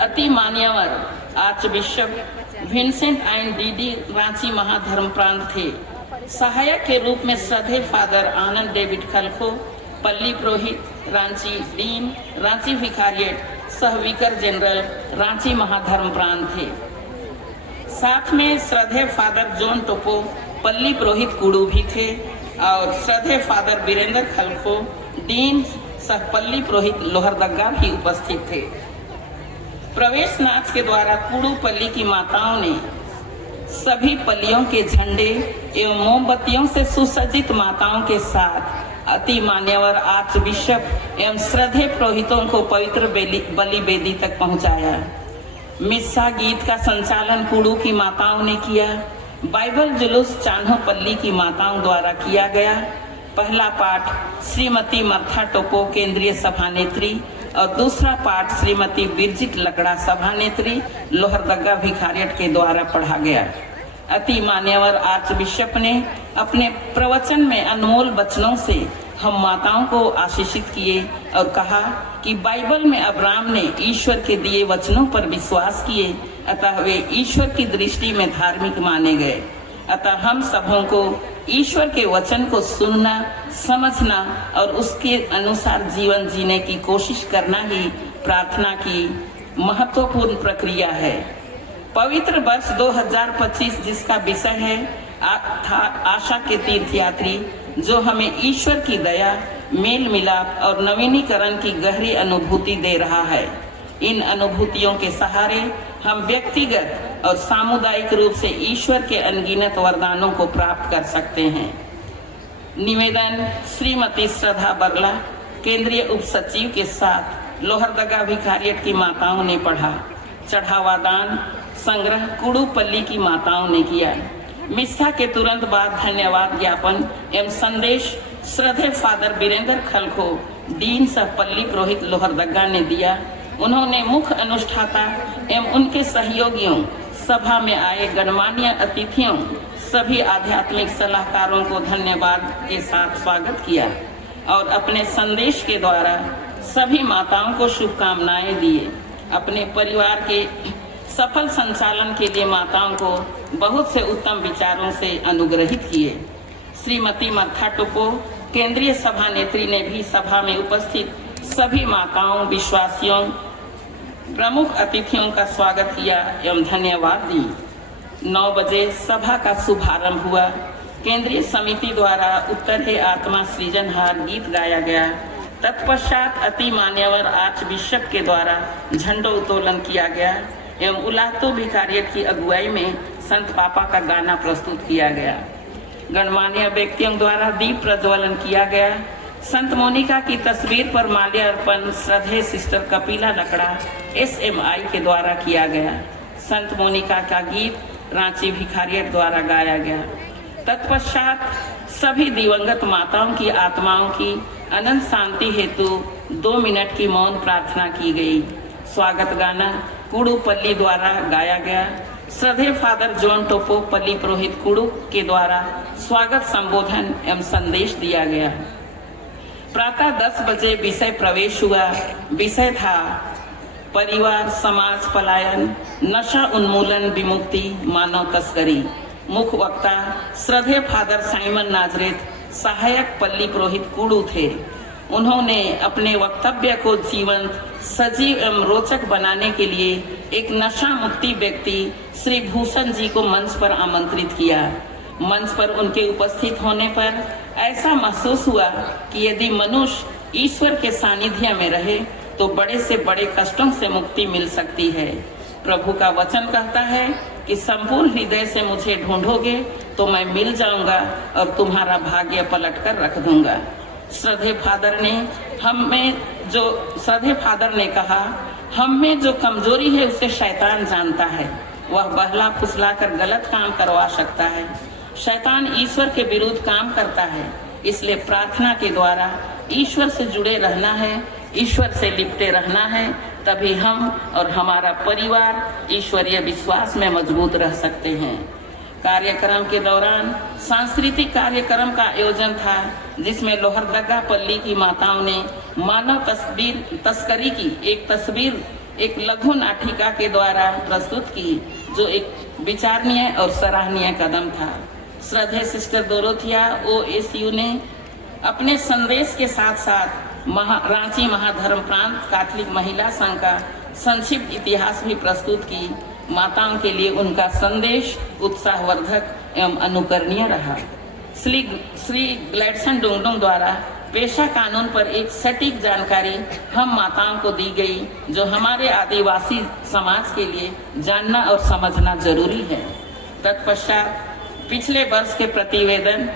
अति मान्यवर archbishop Vincent Aind DD Ranchi महाधर्म प्रांत थे। सहायक के रूप में श्रद्धेय फादर आनंद डेविड खलखो, पल्ली पुरोहित रांची, डीन रांची विकारिएट, सह विकार जनरल रांची महाधर्म प्रांत थे। साथ में श्रद्धेय फादर जॉन टोपो, पल्ली पुरोहित कुड़ू भी थे और श्रद्धेय फादर वीरेंद्र खलखो, डीन सह पल्ली पुरोहित लोहरदगा भी उपस्थित थे। प्रवेश नाच के द्वारा कुड़ू पल्ली की माताओं ने सभी पल्लियों के झंडे एवं मोमबत्तियों से सुसज्जित माताओं के साथ अति मान्यवर आर्च बिशप एवं श्रद्धेय पुरोहितों को पवित्र बलि वेदी तक पहुंचाया। मिस्सा गीत का संचालन कुड़ू की माताओं ने किया। बाइबल जुलूस चान्होपल्ली की माताओं द्वारा किया गया। पहला पाठ श्रीमती मर्था टोपो केंद्रीय सभानेत्री और दूसरा पाठ श्रीमती बिरजिट लकड़ा सभानेत्री लोहरदगा विकारिएट के द्वारा पढ़ा गया। अति मान्यवर आर्च बिशप ने अपने प्रवचन में अनमोल वचनों से हम माताओं को आशीषित किए और कहा कि बाइबल में अब्राहम ने ईश्वर के दिए वचनों पर विश्वास किए, अतः वे ईश्वर की दृष्टि में धार्मिक माने गए। अतः हम सबों को ईश्वर के वचन को सुनना, समझना और उसके अनुसार जीवन जीने की कोशिश करना ही प्रार्थना की महत्वपूर्ण प्रक्रिया है। पवित्र वर्ष 2025 जिसका विषय है आशा के तीर्थयात्री, जो हमें ईश्वर की दया, मेल मिलाप और नवीनीकरण की गहरी अनुभूति दे रहा है। इन अनुभूतियों के सहारे हम व्यक्तिगत और सामुदायिक रूप से ईश्वर के अनगिनत वरदानों को प्राप्त कर सकते हैं। निवेदन श्रीमती श्रद्धा बरला केंद्रीय उप सचिव के साथ लोहरदगा विकारिएट की माताओं ने पढ़ा। चढ़ावा दान संग्रह कुड़ू पल्ली की माताओं ने किया। मिस्सा के तुरंत बाद धन्यवाद ज्ञापन एवं संदेश श्रद्धेय फादर वीरेंद्र खलखो, डीन सह पल्ली पुरोहित लोहरदगा ने दिया। उन्होंने मुख्य अनुष्ठाता एवं उनके सहयोगियों, सभा में आए गणमान्य अतिथियों, सभी आध्यात्मिक सलाहकारों को धन्यवाद के साथ स्वागत किया और अपने संदेश के द्वारा सभी माताओं को शुभकामनाएं दिए। अपने परिवार के सफल संचालन के लिए माताओं को बहुत से उत्तम विचारों से अनुग्रहित किए। श्रीमती मर्था टोपो केंद्रीय सभानेत्री ने भी सभा में उपस्थित सभी माताओं, विश्वासियों, प्रमुख अतिथियों का स्वागत किया एवं धन्यवाद दी। 9 बजे सभा का शुभारंभ हुआ। केंद्रीय समिति द्वारा उत्तर हे आत्मा सृजनहार गीत गाया गया। तत्पश्चात अति मान्यवर आर्च बिशप के द्वारा झंडोत्तोलन किया गया एवं उलातो विकारिएट की अगुवाई में संत पापा का गाना प्रस्तुत किया गया। गणमान्य व्यक्तियों द्वारा दीप प्रज्वलन किया गया। संत मोनिका की तस्वीर पर माल्यार्पण श्रद्धेय सिस्टर कपिला लकड़ा SMI के द्वारा किया गया। संत मोनिका का गीत रांची विकारिएट द्वारा गाया गया। तत्पश्चात सभी दिवंगत माताओं की आत्माओं की अनंत शांति हेतु 2 मिनट की मौन प्रार्थना की गई। स्वागत गाना कुड़ू पल्ली द्वारा गाया गया। श्रद्धेय फादर जॉन टोपो पल्ली पुरोहित कुड़ू के द्वारा स्वागत संबोधन एवं संदेश दिया गया। प्रातः 10 बजे विषय प्रवेश हुआ। विषय था परिवार, समाज पलायन, नशा उन्मूलन, विमुक्ति, मानव तस्करी। मुख्य वक्ता श्रद्धेय फादर साइमन नाजरेथ, सहायक पल्ली पुरोहित कुड़ू थे। उन्होंने अपने वक्तव्य को जीवंत, सजीव एवं रोचक बनाने के लिए एक नशा मुक्ति व्यक्ति श्री भूषण जी को मंच पर आमंत्रित किया। मंच पर उनके उपस्थित होने पर ऐसा महसूस हुआ कि यदि मनुष्य ईश्वर के सानिध्य में रहे तो बड़े से बड़े कष्टों से मुक्ति मिल सकती है। प्रभु का वचन कहता है कि संपूर्ण हृदय से मुझे ढूंढोगे तो मैं मिल जाऊंगा और तुम्हारा भाग्य पलट कर रख दूंगा। श्रद्धेय फादर ने कहा, हम में जो कमजोरी है उसे शैतान जानता है। वह बहला फुसला कर गलत काम करवा सकता है। शैतान ईश्वर के विरुद्ध काम करता है, इसलिए प्रार्थना के द्वारा ईश्वर से जुड़े रहना है, ईश्वर से लिपटे रहना है, तभी हम और हमारा परिवार ईश्वरीय विश्वास में मजबूत रह सकते हैं। कार्यक्रम के दौरान सांस्कृतिक कार्यक्रम का आयोजन था, जिसमें लोहरदगा पल्ली की माताओं ने मानव तस्करी की एक तस्वीर एक लघु नाटिका के द्वारा प्रस्तुत की, जो एक विचारणीय और सराहनीय कदम था। श्रद्धेय सिस्टर डोरोथिया OSU ने अपने संदेश के साथ साथ रांची महाधर्म प्रांत कैथोलिक महिला संघ का संक्षिप्त इतिहास भी प्रस्तुत की। माताओं के लिए उनका संदेश उत्साहवर्धक एवं अनुकरणीय रहा। श्री ग्लैडसन डुंगडुंग द्वारा पेशा कानून पर एक सटीक जानकारी हम माताओं को दी गई, जो हमारे आदिवासी समाज के लिए जानना और समझना जरूरी है। तत्पश्चात पिछले वर्ष के प्रतिवेदन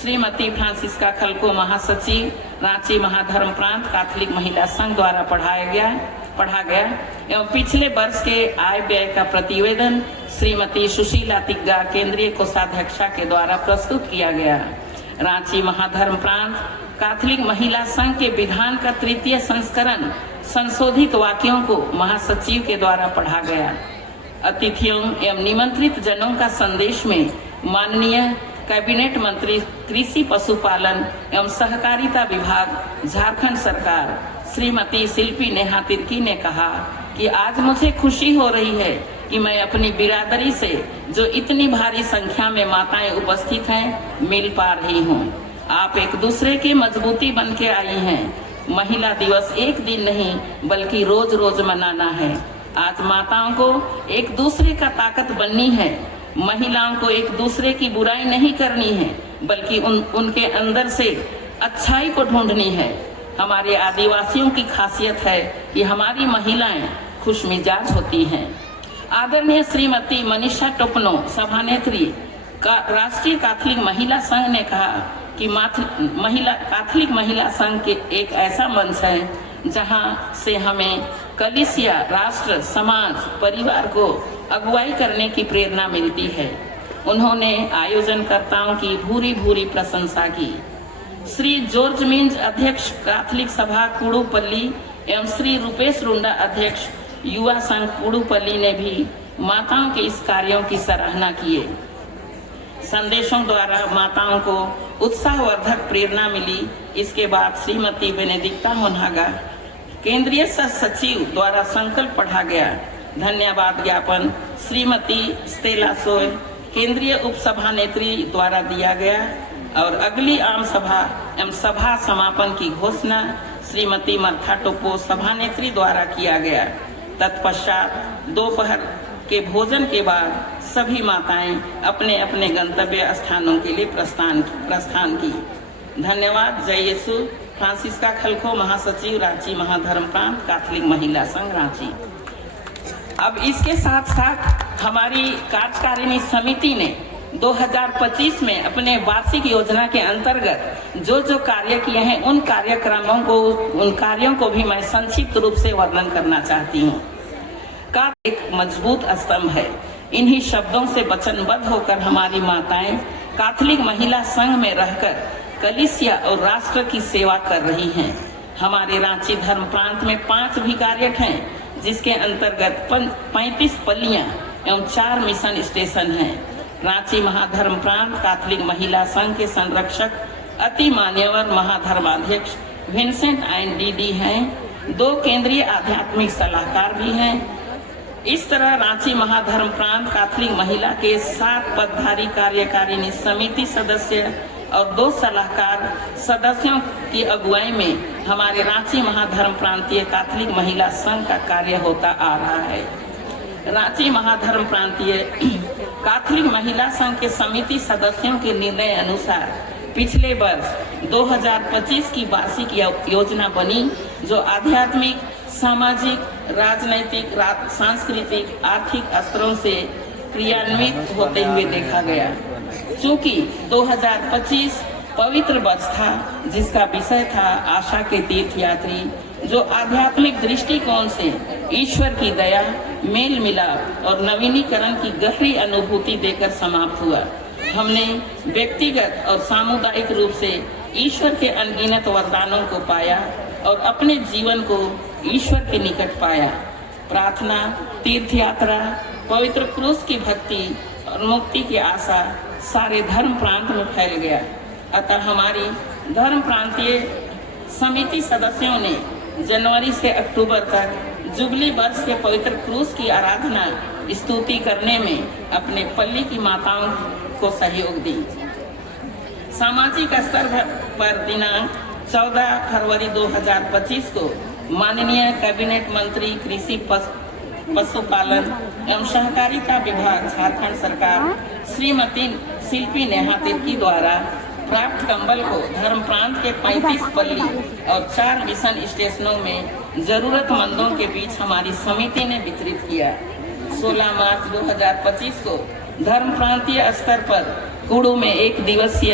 श्रीमती फ्रांसिस्का खलको महासचिव रांची महाधर्म प्रांत कैथोलिक महिला संघ द्वारा पढ़ा गया एवं पिछले वर्ष के आय व्यय का प्रतिवेदन श्रीमती सुशीला तिग्गा केंद्रीय कोषाध्यक्षा के द्वारा प्रस्तुत किया गया। रांची महाधर्म प्रांत कैथोलिक महिला संघ के विधान का 3य संस्करण संशोधित वाक्यों को महासचिव के द्वारा पढ़ा गया। अतिथियों एवं निमंत्रित जनों का संदेश में माननीय कैबिनेट मंत्री कृषि पशुपालन एवं सहकारिता विभाग झारखंड सरकार श्रीमती शिल्पी नेहा तिर्की ने कहा कि आज मुझे खुशी हो रही है कि मैं अपनी बिरादरी से जो इतनी भारी संख्या में माताएं उपस्थित हैं मिल पा रही हूं। आप एक दूसरे की मजबूती बन के आई हैं। महिला दिवस एक दिन नहीं बल्कि रोज रोज मनाना है। आज माताओं को एक दूसरे का ताकत बननी है। महिलाओं को एक दूसरे की बुराई नहीं करनी है, बल्कि उनके अंदर से अच्छाई को ढूंढनी है। हमारे आदिवासियों की खासियत है कि हमारी महिलाएं खुशमिजाज होती हैं। आदरणीय श्रीमती मनीषा टोपनो सभानेत्री का राष्ट्रीय कैथोलिक महिला संघ ने कहा कि कैथोलिक महिला संघ के एक ऐसा मंच है जहां से हमें कलीसिया, राष्ट्र, समाज, परिवार को अगुवाई करने की प्रेरणा मिलती है। उन्होंने आयोजनकर्ताओं की भूरी प्रशंसा की। श्री जॉर्ज मिंज अध्यक्ष कैथोलिक सभा कुड़ूपल्ली एवं श्री रूपेश रुंडा अध्यक्ष युवा संघ कुड़ूपल्ली ने भी माताओं के इस कार्यों की सराहना किए। संदेशों द्वारा माताओं को उत्साहवर्धक प्रेरणा मिली। इसके बाद श्रीमती बेनेडिक्टा मोन्हागा केंद्रीय सचिव द्वारा संकल्प पढ़ा गया। धन्यवाद ज्ञापन श्रीमती स्टेला सोय केंद्रीय उपसभानेत्री द्वारा दिया गया और अगली आम सभा एवं सभा समापन की घोषणा श्रीमती मर्था टोपो सभानेत्री द्वारा किया गया। तत्पश्चात दोपहर के भोजन के बाद सभी माताएं अपने अपने गंतव्य स्थानों के लिए प्रस्थान की। धन्यवाद। जय यीशु। फ्रांसिस्का खलको महासचिव रांची महाधर्म प्रांत कैथोलिक महिला संघ रांची। अब इसके साथ साथ हमारी कार्यकारिणी समिति ने 2025 में अपने वार्षिक योजना के अंतर्गत जो कार्य किए हैं उन कार्यों को भी मैं संक्षिप्त रूप से वर्णन करना चाहती हूँ। का एक मजबूत स्तंभ है। इन्हीं शब्दों से वचनबद्ध होकर हमारी माताएं कैथोलिक महिला संघ में रहकर कलीसिया और राष्ट्र की सेवा कर रही हैं। हमारे रांची धर्म प्रांत में 5 विकारियट हैं, जिसके अंतर्गत 35 पल्लियां एवं 4 मिशन स्टेशन हैं। रांची महाधर्म प्रांत कैथोलिक महिला संघ के संरक्षक अति मान्यवर महाधर्माध्यक्ष विंसेंट एंड डीडी हैं। 2 केंद्रीय आध्यात्मिक सलाहकार भी हैं। इस तरह रांची महाधर्म प्रांत कैथोलिक महिला के 7 पदधारी कार्यकारिणी समिति सदस्य और 2 सलाहकार सदस्यों की अगुवाई में हमारे रांची महाधर्म प्रांतीय कैथोलिक महिला संघ का कार्य होता आ रहा है। रांची महाधर्म प्रांतीय कैथोलिक महिला संघ के समिति सदस्यों के निर्णय अनुसार पिछले वर्ष 2025 की वार्षिक योजना बनी, जो आध्यात्मिक, सामाजिक, राजनैतिक, सांस्कृतिक, आर्थिक स्तरों से क्रियान्वित होते हुए देखा गया। चूंकि 2025 पवित्र वर्ष था, जिसका विषय था आशा के तीर्थयात्री, जो आध्यात्मिक दृष्टिकोण से ईश्वर की दया, मेल मिलाप और नवीनीकरण की गहरी अनुभूति देकर समाप्त हुआ। हमने व्यक्तिगत और सामुदायिक रूप से ईश्वर के अनगिनत वरदानों को पाया और अपने जीवन को ईश्वर के निकट पाया। प्रार्थना, तीर्थ यात्रा, पवित्र क्रूस की भक्ति और मुक्ति की आशा सारे धर्म प्रांत में फैल गया। अतः हमारी धर्म प्रांतीय समिति सदस्यों ने जनवरी से अक्टूबर तक जुबली वर्ष के पवित्र क्रूस की आराधना स्तुति करने में अपने पल्ली की माताओं को सहयोग दी। सामाजिक स्तर पर दिनांक 14 फरवरी 2025 को माननीय कैबिनेट मंत्री कृषि पशुपालन एवं सहकारिता विभाग झारखंड सरकार श्रीमती शिल्पी नेहा तिर्की द्वारा प्राप्त कंबल को धर्म प्रांत के 35 पल्ली और 4 मिशन स्टेशनों में जरूरतमंदों के बीच हमारी समिति ने वितरित किया। 16 मार्च 2025 को धर्म प्रांतीय स्तर पर कुड़ू में 1 दिवसीय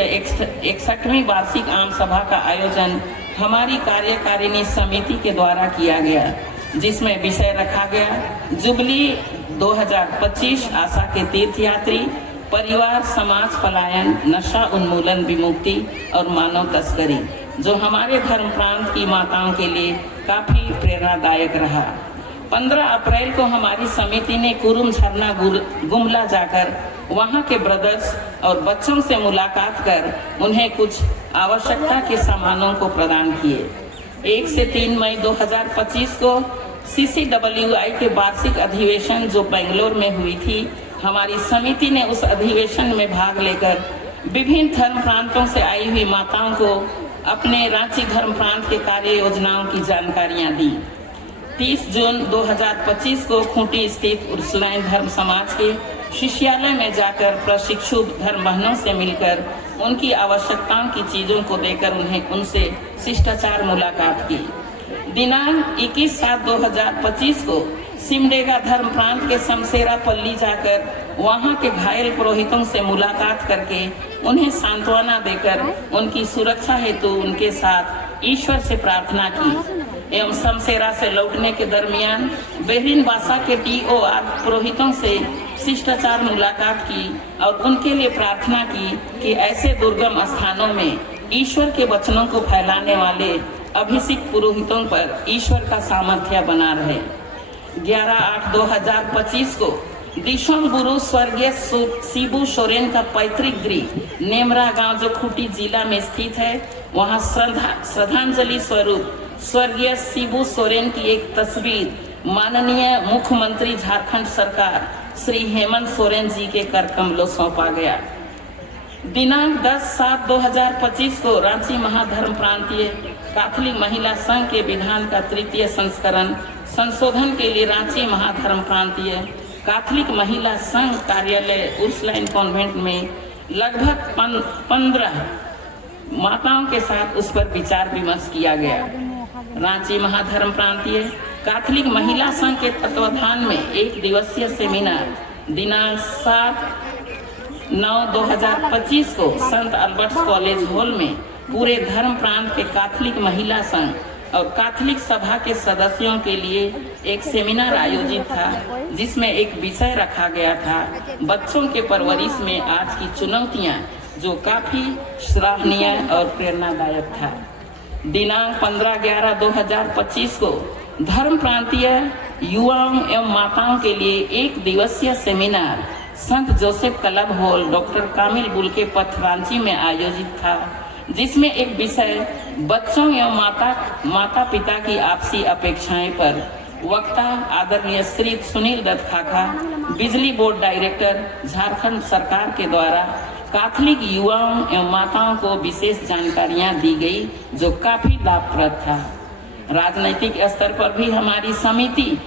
61वीं वार्षिक आम सभा का आयोजन हमारी कार्यकारिणी समिति के द्वारा किया गया, जिसमें विषय रखा गया जुबली 2025 आशा के तीर्थयात्री, परिवार समाज पलायन, नशा उन्मूलन विमुक्ति और मानव तस्करी, जो हमारे धर्म प्रांत की माताओं के लिए काफी प्रेरणादायक रहा। 15 अप्रैल को हमारी समिति ने कुरुम झरना गुमला जाकर वहां के ब्रदर्स और बच्चों से मुलाकात कर उन्हें कुछ आवश्यकता के सामानों को प्रदान किए। 1 से 3 मई 2025 को CCWI के वार्षिक अधिवेशन जो बेंगलोर में हुई थी, हमारी समिति ने उस अधिवेशन में भाग लेकर विभिन्न धर्म प्रांतों से आई हुई माताओं को अपने रांची धर्म प्रांत के कार्य योजनाओं की जानकारियां दी। 30 जून 2025 को खूंटी स्थित उर्सुलाइन धर्म समाज के शिष्यालय में जाकर प्रशिक्षु धर्म बहनों से मिलकर उनकी आवश्यकताओं की चीजों को देकर उनसे शिष्टाचार मुलाकात की। दिनांक 21/7/2025 को सिमडेगा धर्म प्रांत के समसेरा पल्ली जाकर वहां के घायल पुरोहितों से मुलाकात करके उन्हें सांत्वना देकर उनकी सुरक्षा हेतु उनके साथ ईश्वर से प्रार्थना की एवं समसेरा से लौटने के दरमियान बेहरीन बासा के DOR पुरोहितों से शिष्टाचार मुलाकात की और उनके लिए प्रार्थना की कि ऐसे दुर्गम स्थानों में ईश्वर के वचनों को फैलाने वाले अभिषिक्त पुरोहितों पर ईश्वर का सामर्थ्य बना रहे। 11/8/2025 को दिशों गुरु स्वर्गीय शिबू सोरेन का पैतृक गृह नेमरा गांव जो खूंटी जिला में स्थित है, वहां श्रद्धांजलि स्वरूप स्वर्गीय शिबू सोरेन की एक तस्वीर माननीय मुख्यमंत्री झारखंड सरकार श्री हेमंत सोरेन जी के कर कमलों सौंपा गया। दिनांक 10/7/2025 को रांची महाधर्म प्रांतीय कैथोलिक महिला संघ के विधान का 3य संस्करण संशोधन के लिए रांची महाधर्म प्रांतीय कैथोलिक महिला संघ कार्यालय उर्सुलाइन कॉन्वेंट में लगभग 15 माताओं के साथ उस पर विचार विमर्श किया गया। रांची महाधर्म प्रांतीय कैथोलिक महिला संघ के तत्वाधान में 1 दिवसीय सेमिनार दिनांक 7/9/2025 को संत अल्बर्ट्स कॉलेज हॉल में पूरे धर्म प्रांत के कैथोलिक महिला संघ और कैथोलिक सभा के सदस्यों के लिए एक सेमिनार आयोजित था, जिसमें एक विषय रखा गया था बच्चों के परवरिश में आज की चुनौतियां, जो काफी सराहनीय और प्रेरणादायक था। दिनांक 15/11/2025 को धर्म प्रांतीय युवाओं एवं माताओं के लिए 1 दिवसीय सेमिनार संत जोसेफ क्लब हॉल डॉक्टर कामिल बुल्के पथ रांची में आयोजित था, जिसमें एक विषय बच्चों एवं माता पिता की आपसी अपेक्षाएं पर वक्ता आदरणीय श्री सुनील दत्त खाखा, बिजली बोर्ड डायरेक्टर झारखंड सरकार के द्वारा कैथोलिक युवाओं एवं माताओं को विशेष जानकारियां दी गई, जो काफी लाभप्रद था। राजनीतिक स्तर पर भी हमारी समिति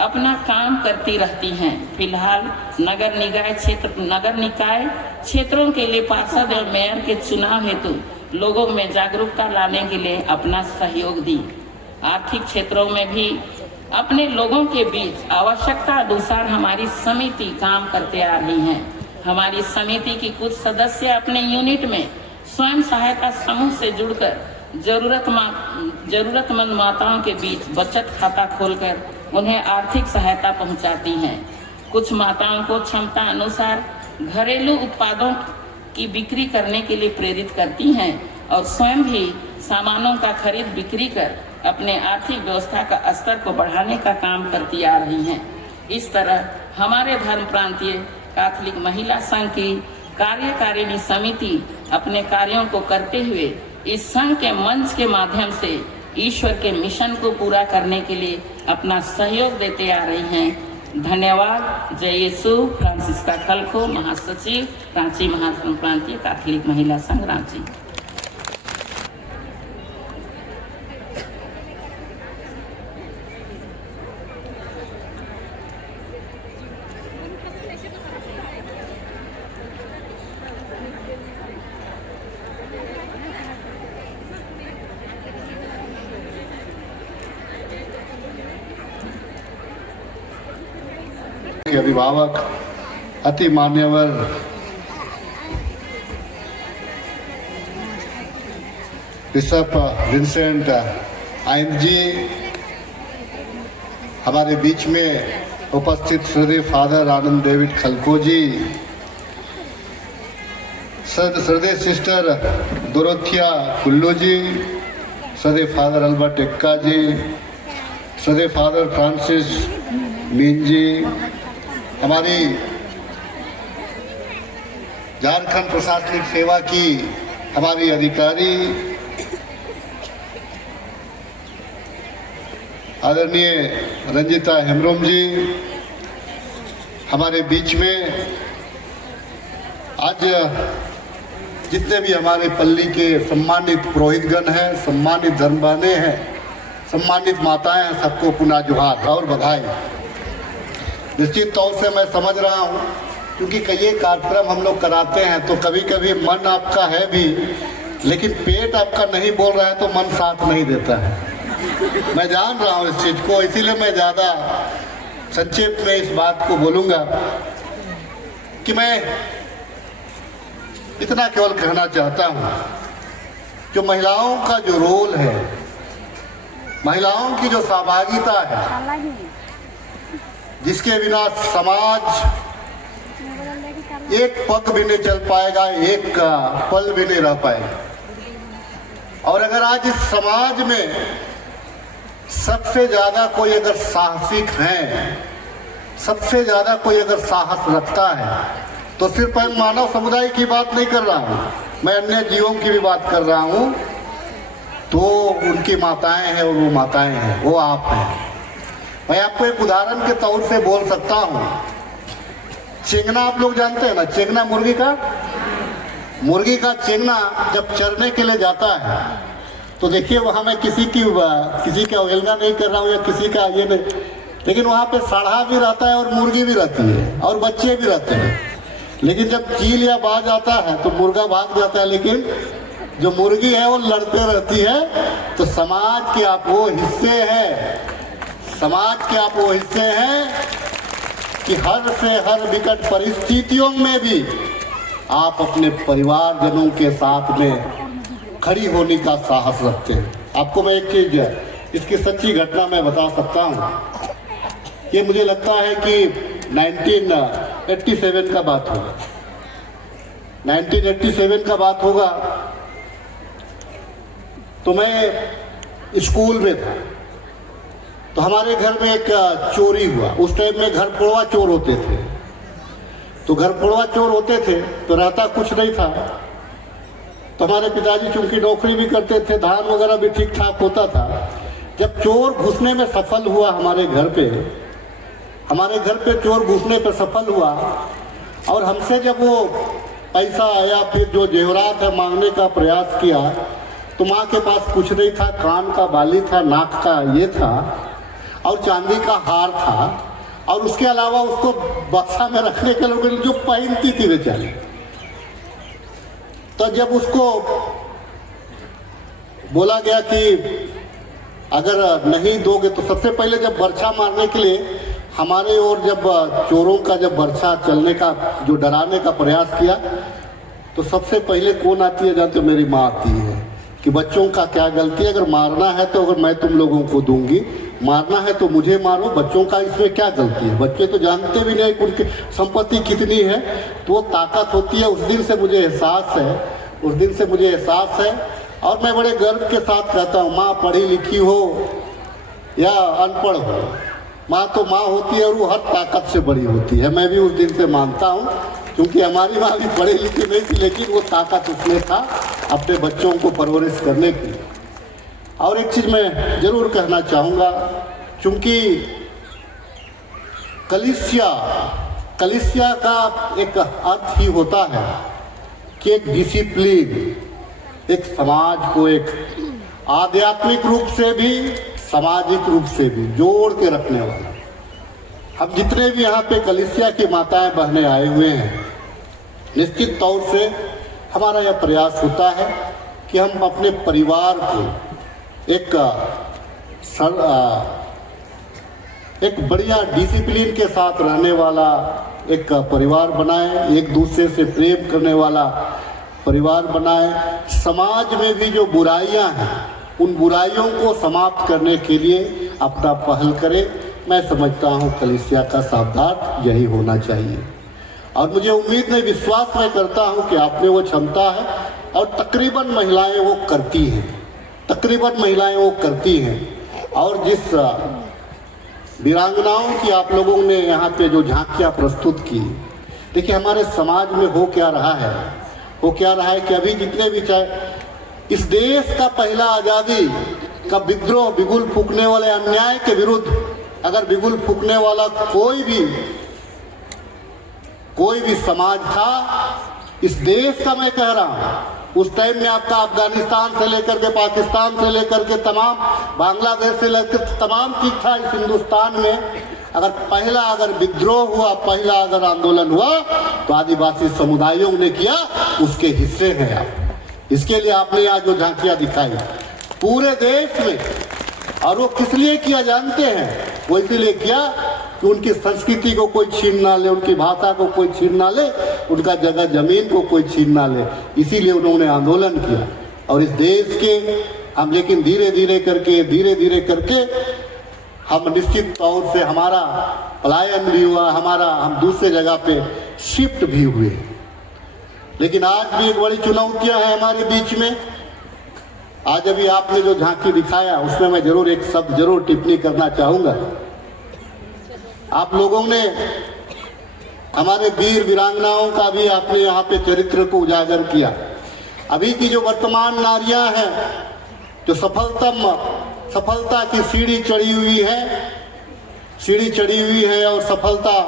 अपना काम करती रहती हैं। फिलहाल नगर निकाय क्षेत्रों के लिए पार्षद और मेयर के चुनाव हेतु लोगों में जागरूकता लाने के लिए अपना सहयोग दी। आर्थिक क्षेत्रों में भी अपने लोगों के बीच आवश्यकता अनुसार हमारी समिति काम करते आ रही है। हमारी समिति की कुछ सदस्य अपने यूनिट में स्वयं सहायता समूह से जुड़कर जरूरतमंद माताओं के बीच बचत खाता खोलकर उन्हें आर्थिक सहायता पहुंचाती हैं। कुछ माताओं को क्षमता अनुसार घरेलू उत्पादों की बिक्री करने के लिए प्रेरित करती हैं और स्वयं भी सामानों का खरीद बिक्री कर अपने आर्थिक व्यवस्था का स्तर को बढ़ाने का काम करती आ रही हैं। इस तरह हमारे धर्म प्रांतीय कैथोलिक महिला संघ की कार्यकारिणी समिति अपने कार्यों को करते हुए इस संघ के मंच के माध्यम से ईश्वर के मिशन को पूरा करने के लिए अपना सहयोग देते आ रही हैं। धन्यवाद। जय यीशु। फ्रांसिस्का खलखो, महासचिव, रांची महाधर्म प्रांतीय कैथोलिक महिला संघ, रांची। के अभिभावक, अति मान्यवर बिशप विंसेंट आयन जी, हमारे बीच में उपस्थित श्रद्धेय फादर आनंद डेविड खलको जी, श्रद्धेय सिस्टर दोरोथिया कुल्लू जी, श्रद्धेय फादर अल्बर्ट टेक्का जी, श्रद्धेय फादर फ्रांसिस मीन जी, हमारी झारखंड प्रशासनिक सेवा की हमारी अधिकारी आदरणीय रंजिता हेम्ब्रोम जी, हमारे बीच में आज जितने भी हमारे पल्ली के सम्मानित पुरोहितगण हैं, सम्मानित धर्म बहनें हैं, सम्मानित माताएं हैं, सबको पुनः जोहार और बधाई। निश्चित तौर से मैं समझ रहा हूँ, क्योंकि कई कार्यक्रम हम लोग कराते हैं तो कभी कभी मन आपका है भी, लेकिन पेट आपका नहीं बोल रहा है तो मन साथ नहीं देता है। मैं जान रहा हूँ इस चीज़ को, इसीलिए मैं ज़्यादा संक्षेप में इस बात को बोलूँगा कि मैं इतना केवल कहना चाहता हूँ, जो महिलाओं का जो रोल है, महिलाओं की जो सहभागिता है, जिसके बिना समाज एक पग भी नहीं चल पाएगा, एक पल भी नहीं रह पाएगा। और अगर आज इस समाज में सबसे ज्यादा कोई अगर साहसिक है, सबसे ज्यादा कोई अगर साहस रखता है, तो सिर्फ मैं मानव समुदाय की बात नहीं कर रहा हूँ, मैं अन्य जीवों की भी बात कर रहा हूँ, तो उनकी माताएं हैं और वो माताएं हैं, वो आप हैं। मैं आपको एक उदाहरण के तौर से बोल सकता हूँ। चेंगना आप लोग जानते हैं ना, चेंगना मुर्गी का चेंगना जब चरने के लिए जाता है, तो देखिए वहाँ मैं किसी का अवहेलना नहीं कर रहा हूँ या किसी का ये नहीं, लेकिन वहाँ पे साढ़ा भी रहता है और मुर्गी भी रहती है और बच्चे भी रहते हैं। लेकिन जब चील या बाज आता है तो मुर्गा भाग जाता है, लेकिन जो मुर्गी है वो लड़ते रहती है। तो समाज के आप वो हिस्से हैं, समाज के आप वो हिस्से हैं कि हर से हर विकट परिस्थितियों में भी आप अपने परिवारजनों के साथ में खड़ी होने का साहस रखते हैं। आपको मैं एक चीज, इसकी सच्ची घटना मैं बता सकता हूँ। ये मुझे लगता है कि 1987 का बात होगा, 1987 का बात होगा। तो मैं स्कूल में था, तो हमारे घर में एक चोरी हुआ। उस टाइम में घर फोड़वा चोर होते थे, तो घर फोड़वा चोर होते थे तो रहता कुछ नहीं था। तो हमारे पिताजी चूंकि नौकरी भी करते थे, धान वगैरह भी ठीक ठाक होता था। जब चोर घुसने में सफल हुआ हमारे घर पे चोर घुसने पे सफल हुआ, और हमसे जब वो पैसा या फिर जो जेवरात है मांगने का प्रयास किया, तो माँ के पास कुछ नहीं था, कान का बाली था, नाक का ये था और चांदी का हार था, और उसके अलावा उसको बक्सा में रखने के लिए जो पहनती थी बेचारी। तो जब उसको बोला गया कि अगर नहीं दोगे, तो सबसे पहले जब बर्छा मारने के लिए हमारे ओर जब चोरों का जब बर्छा चलने का जो डराने का प्रयास किया, तो सबसे पहले कौन आती है जानते हो? मेरी माँ आती है कि बच्चों का क्या गलती है। अगर मारना है तो अगर मैं तुम लोगों को दूंगी, मारना है तो मुझे मारो, बच्चों का इसमें क्या गलती है। बच्चे तो जानते भी नहीं कि उनकी संपत्ति कितनी है, तो वो ताकत होती है। उस दिन से मुझे एहसास है और मैं बड़े गर्व के साथ कहता हूँ, माँ पढ़ी लिखी हो या अनपढ़ हो, माँ तो माँ होती है और वो हर ताकत से बड़ी होती है। मैं भी उस दिन से मानता हूँ, क्योंकि हमारी माँ भी पढ़ी लिखी नहीं थी, लेकिन वो ताकत उसमें था अपने बच्चों को परवरिश करने की। और एक चीज़ मैं जरूर कहना चाहूँगा, चूँकि कलिसिया का एक अर्थ ही होता है कि एक डिसिप्लिन, एक समाज को एक आध्यात्मिक रूप से भी सामाजिक रूप से भी जोड़ के रखने वाला। हम जितने भी यहाँ पे कलिसिया की माताएं बहनें आए हुए हैं, निश्चित तौर से हमारा यह प्रयास होता है कि हम अपने परिवार को एक बढ़िया डिसिप्लिन के साथ रहने वाला एक परिवार बनाएं, एक दूसरे से प्रेम करने वाला परिवार बनाएं। समाज में भी जो बुराइयां हैं, उन बुराइयों को समाप्त करने के लिए अपना पहल करें। मैं समझता हूं कलीसिया का शब्दार्थ यही होना चाहिए और मुझे उम्मीद नहीं, विश्वास मैं करता हूं कि आप में वो क्षमता है और तकरीबन महिलाएं वो करती हैं। और जिस वीरांगनाओं की आप लोगों ने यहाँ पे जो झांकियाँ प्रस्तुत की, देखिए हमारे समाज में हो क्या रहा है कि अभी जितने भी चाहे इस देश का पहला आज़ादी का विद्रोह, बिगुल फूकने वाले अन्याय के विरुद्ध अगर बिगुल फूकने वाला कोई भी समाज था इस देश का, मैं कह रहा हूँ, उस टाइम में आपका अफगानिस्तान से लेकर के पाकिस्तान से लेकर के तमाम बांग्लादेश से लेकर तमाम चीज था इस हिंदुस्तान में। अगर विद्रोह हुआ, पहला अगर आंदोलन हुआ तो आदिवासी समुदायों ने किया, उसके हिस्से हैं आप। इसके लिए आपने यहाँ जो झांकियाँ दिखाई पूरे देश में, और वो किस लिए किया जानते हैं? वो इसलिए किया कि उनकी संस्कृति को कोई छीन ना ले, उनकी भाषा को कोई छीन ना ले, उनका जगह जमीन को कोई छीन ना ले, इसीलिए उन्होंने आंदोलन किया। और इस देश के हम लेकिन धीरे धीरे करके हम निश्चित तौर से हमारा पलायन भी हुआ, हम दूसरे जगह पे शिफ्ट भी हुए। लेकिन आज भी एक बड़ी चुनौतियां हैं हमारे बीच में। आज अभी आपने जो झांकी दिखाया उसमें मैं जरूर एक शब्द जरूर टिप्पणी करना चाहूँगा। आप लोगों ने हमारे वीर वीरांगनाओं का भी आपने यहाँ पे चरित्र को उजागर किया। अभी की जो वर्तमान नारियां हैं जो सफलता की सीढ़ी चढ़ी हुई है और सफलता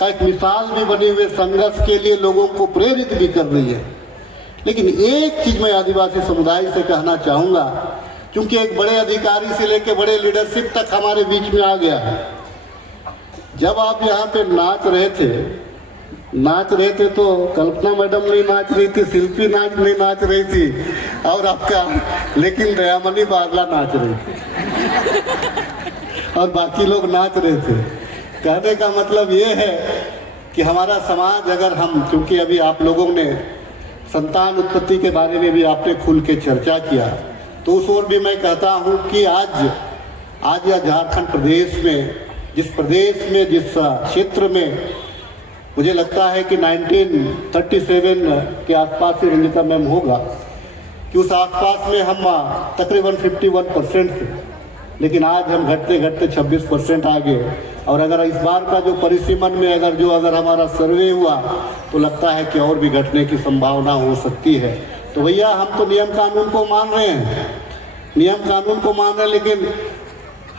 का एक मिसाल भी बनी हुई, संघर्ष के लिए लोगों को प्रेरित भी कर रही है। लेकिन एक चीज मैं आदिवासी समुदाय से कहना चाहूँगा, क्योंकि एक बड़े अधिकारी से लेकर बड़े लीडरशिप तक हमारे बीच में आ गया है। जब आप यहाँ पे नाच रहे थे तो कल्पना मैडम नहीं नाच रही थी, शिल्पी नहीं नाच रही थी और आपका लेकिन दयामणि बादला नाच रही थी और बाकी लोग नाच रहे थे। कहने का मतलब ये है कि हमारा समाज अगर हम, क्योंकि अभी आप लोगों ने संतान उत्पत्ति के बारे में भी आपने खुल के चर्चा किया, तो उस ओर भी मैं कहता हूँ कि आज यह झारखंड प्रदेश में, जिस क्षेत्र में मुझे लगता है कि 1937 के आसपास ही रंजिता मैम होगा कि उस आसपास में हम तकरीबन 51% थे, लेकिन आज हम घटते 26% आ गए। और अगर इस बार का जो परिसीमन में अगर हमारा सर्वे हुआ तो लगता है कि और भी घटने की संभावना हो सकती है। तो भैया हम तो नियम कानून को मान रहे हैं, लेकिन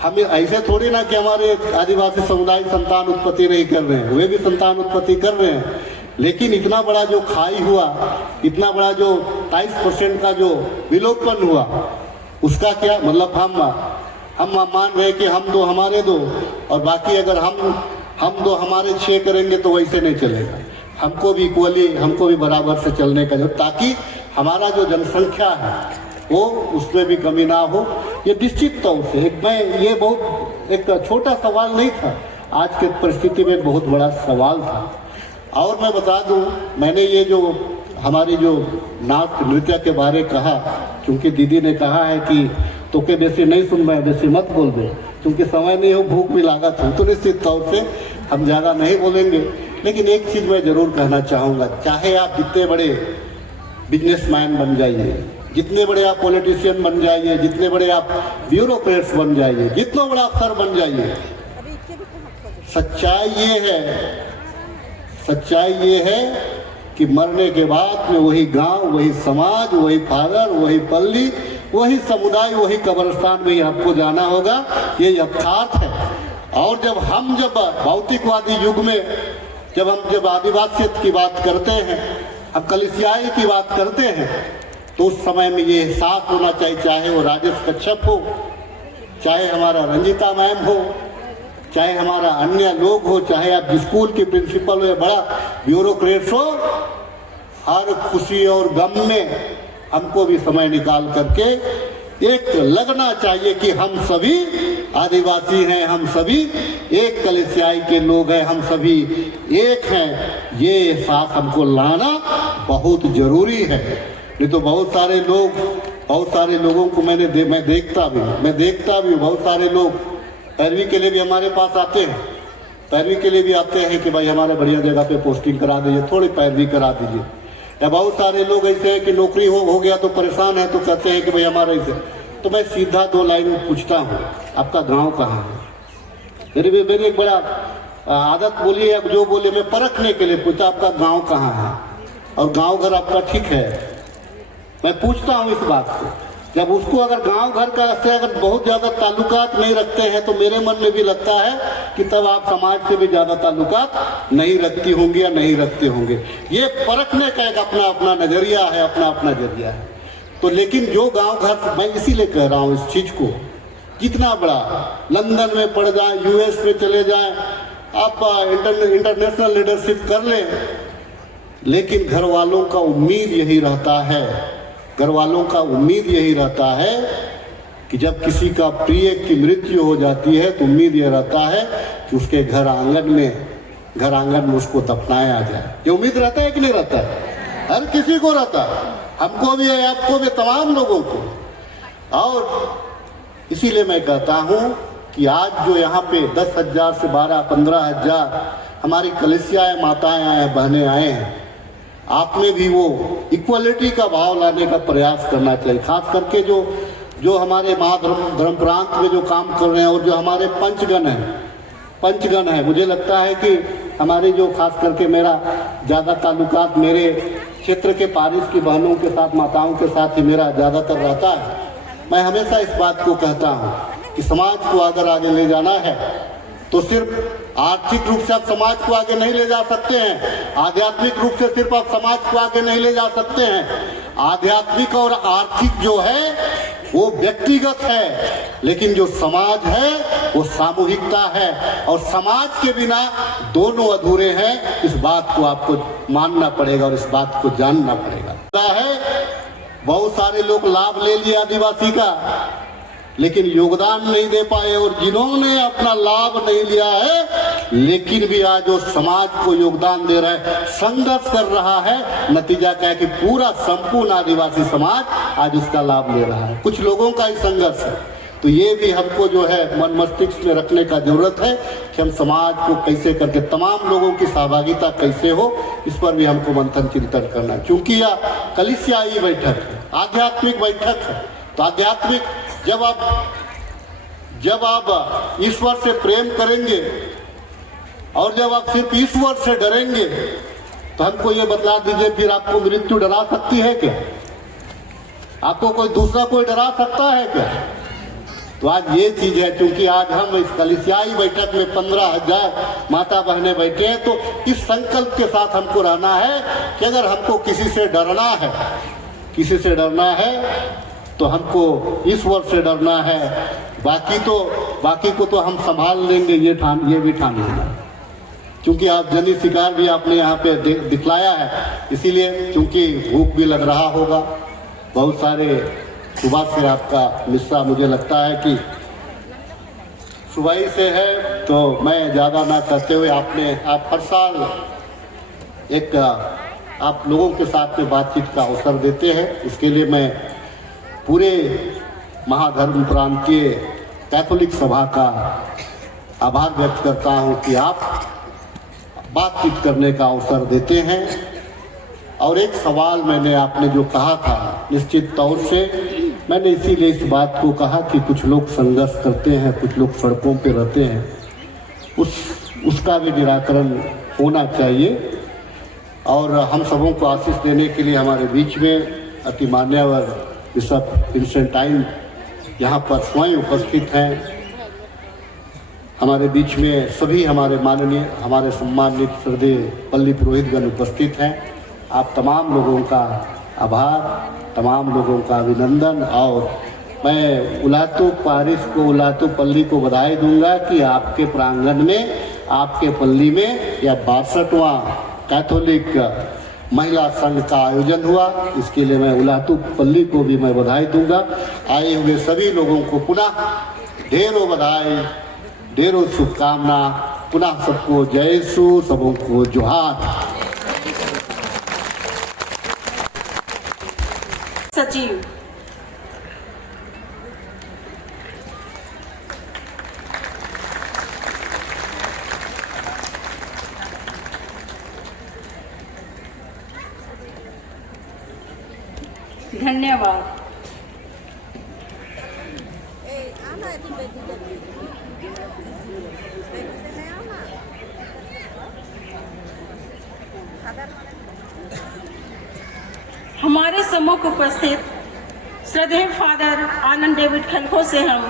हम ऐसे थोड़ी ना कि हमारे आदिवासी समुदाय संतान उत्पत्ति नहीं कर रहे हैं, वे भी संतान उत्पत्ति कर रहे हैं। लेकिन इतना बड़ा जो खाई हुआ, इतना बड़ा जो 23% का जो विलोपन हुआ, उसका क्या मतलब? हम मान रहे कि हम दो हमारे दो और बाकी अगर हम दो हमारे 6 करेंगे तो वैसे नहीं चलेगा। हमको भी इक्वली, हमको भी बराबर से चलने का, ताकि हमारा जो जनसंख्या है वो उसमें भी कमी ना हो। ये निश्चित तौर से ये बहुत एक छोटा सवाल नहीं था, आज के परिस्थिति में बहुत बड़ा सवाल था। और मैं बता दूं, मैंने ये जो हमारी जो नाच नृत्य के बारे कहा, क्योंकि दीदी ने कहा है कि तो के बेसी नहीं सुन रहे, बेसी मत बोल दे, क्योंकि समय नहीं हो, भूख भी लागत हो, तो निश्चित तौर से हम ज़्यादा नहीं बोलेंगे। लेकिन एक चीज़ मैं ज़रूर कहना चाहूँगा, चाहे आप जितने बड़े बिजनेसमैन बन जाइए, जितने बड़े आप पॉलिटिशियन बन जाइए, जितने बड़े आप ब्यूरोक्रेट्स बन जाइए, जितना बड़ा अफसर बन जाइए, सच्चाई ये है कि मरने के बाद में वही गांव, वही समाज, वही फादर, वही पल्ली, वही समुदाय, वही कब्रिस्तान में ही आपको जाना होगा। ये यथार्थ है। और जब भौतिकवादी युग में जब आदिवासियत की बात करते हैं, हम कलिसियाई की बात करते हैं, तो उस समय में ये एहसास होना चाहिए, चाहे वो राजेश कच्छप हो, चाहे हमारा रंजीता मैम हो, चाहे हमारा अन्य लोग हो, चाहे आप स्कूल के प्रिंसिपल हो, बड़ा ब्यूरोक्रेट्स हो, हर खुशी और गम में हमको भी समय निकाल करके एक लगना चाहिए कि हम सभी आदिवासी हैं, हम सभी एक कलिसियाई के लोग हैं, हम सभी एक हैं। ये एहसास हमको लाना बहुत जरूरी है। नहीं तो बहुत सारे लोगों को मैं देखता भी बहुत सारे लोग पैरवी के लिए भी हमारे पास आते हैं, पैरवी के लिए भी आते हैं कि भाई हमारे बढ़िया जगह पे पोस्टिंग करा दीजिए, थोड़ी पैरवी करा दीजिए। या बहुत सारे लोग ऐसे हैं कि नौकरी हो गया तो परेशान है, तो कहते हैं कि भाई हमारा इसे। तो मैं सीधा 2 लाइन पूछता हूँ, आपका गांव कहाँ है? मेरी एक बड़ा आदत बोली है, जो बोले मैं परखने के लिए पूछा, आपका गांव कहाँ है और गांव घर आपका ठीक है? मैं पूछता हूँ इस बात को। जब उसको अगर गांव घर का से अगर बहुत ज़्यादा ताल्लुकात नहीं रखते हैं, तो मेरे मन में भी लगता है कि तब आप समाज से भी ज़्यादा ताल्लुकात नहीं रखती होंगी या नहीं रखते होंगे। ये परखने का एक अपना अपना नज़रिया है, अपना अपना जरिया है। तो लेकिन जो गांव घर, मैं इसीलिए कह रहा हूँ इस चीज़ को, जितना बड़ा लंदन में पढ़ जाए, US में चले जाएं, आप इंटरनेशनल लीडरशिप कर लें, लेकिन घर वालों का उम्मीद यही रहता है कि जब किसी का प्रिय की मृत्यु हो जाती है तो उम्मीद यह रहता है कि उसके घर आंगन में उसको दफनाया जाए। ये उम्मीद रहता है कि नहीं रहता है? हर किसी को रहता है, हमको भी है, आपको भी, तमाम लोगों को। और इसीलिए मैं कहता हूँ कि आज जो यहाँ पे 10,000 से 12-15,000 हमारी कलिसियाएं, माताएं आए हैं, बहनें आए हैं, आप में भी वो इक्वलिटी का भाव लाने का प्रयास करना चाहिए। खास करके जो हमारे महाधर्म प्रांत में जो काम कर रहे हैं, और जो हमारे पंचगण हैं, मुझे लगता है कि हमारे जो खास करके मेरा ज़्यादा ताल्लुकात मेरे क्षेत्र के पारिस की बहनों के साथ, माताओं के साथ ही मेरा ज़्यादातर रहता है। मैं हमेशा इस बात को कहता हूँ कि समाज को अगर आगे ले जाना है तो सिर्फ आर्थिक रूप से आप समाज को आगे नहीं ले जा सकते हैं, आध्यात्मिक रूप से सिर्फ आप समाज को आगे नहीं ले जा सकते हैं। आध्यात्मिक और आर्थिक जो है वो व्यक्तिगत है, लेकिन जो समाज है वो सामूहिकता है, और समाज के बिना दोनों अधूरे हैं। इस बात को आपको मानना पड़ेगा और इस बात को जानना पड़ेगा। बहुत सारे लोग लाभ ले लिए आदिवासी का, लेकिन योगदान नहीं दे पाए, और जिन्होंने अपना लाभ नहीं लिया है लेकिन भी आज वो समाज को योगदान दे रहा है, संघर्ष कर रहा है, नतीजा क्या है कि पूरा संपूर्ण आदिवासी समाज आज उसका लाभ ले रहा है। कुछ लोगों का ही संघर्ष है। तो ये भी हमको जो है मन मस्तिष्क में रखने का जरूरत है कि हम समाज को कैसे करके, तमाम लोगों की सहभागिता कैसे हो, इस पर भी हमको मंथन चिंतन करना है। क्योंकि यह कलिसियाई बैठक है, आध्यात्मिक बैठक है। तो आध्यात्मिक जब आप ईश्वर से प्रेम करेंगे और जब आप सिर्फ ईश्वर से डरेंगे, तो हमको ये बतला दीजिए, फिर आपको मृत्यु डरा सकती है क्या? आपको कोई दूसरा कोई डरा सकता है क्या? तो आज ये चीज है, क्योंकि आज हम इस कलिसियाई बैठक में 15,000 माता बहनें बैठे हैं, तो इस संकल्प के साथ हमको रहना है कि अगर हमको किसी से डरना है तो हमको ईश्वर से डरना है। बाकी को तो हम संभाल लेंगे, ये भी ठान लेना। क्योंकि आप जनी शिकार भी आपने यहाँ पे दिखलाया है, इसीलिए क्योंकि भूख भी लग रहा होगा, बहुत सारे सुबह से आपका मिस्सा मुझे लगता है कि सुबह ही से है। तो मैं ज़्यादा ना कहते हुए, आप हर साल एक आप लोगों के साथ में बातचीत का अवसर देते हैं। इसके लिए मैं पूरे महाधर्म प्रांतीय कैथोलिक सभा का आभार व्यक्त करता हूं कि आप बातचीत करने का अवसर देते हैं। और एक सवाल मैंने आपने जो कहा था, निश्चित तौर से मैंने इसीलिए इस बात को कहा कि कुछ लोग संघर्ष करते हैं, कुछ लोग सड़कों पे रहते हैं, उसका भी निराकरण होना चाहिए। और हम सबों को आशीष देने के लिए हमारे बीच में अति मान्यवर बिशप विंसेंटाइन यहाँ पर स्वयं उपस्थित हैं। हमारे बीच में सभी हमारे माननीय, हमारे सम्मानित श्रद्धेय पल्ली पुरोहितगण उपस्थित हैं। आप तमाम लोगों का आभार, तमाम लोगों का अभिनंदन। और मैं उलातू पारिस को, उलातू पल्ली को बधाई दूंगा कि आपके प्रांगण में, आपके पल्ली में यह 62वां कैथोलिक महिला संघ का आयोजन हुआ। इसके लिए मैं उलातू पल्ली को भी मैं बधाई दूंगा। आए हुए सभी लोगों को पुनः ढेरों बधाई, ढेरों शुभकामना। पुनः सबको जय यीशु, सबों को जोहार। सचिव धन्यवाद। हमारे सम्मुख उपस्थित श्रद्धेय फादर आनंद डेविड खलखो से हम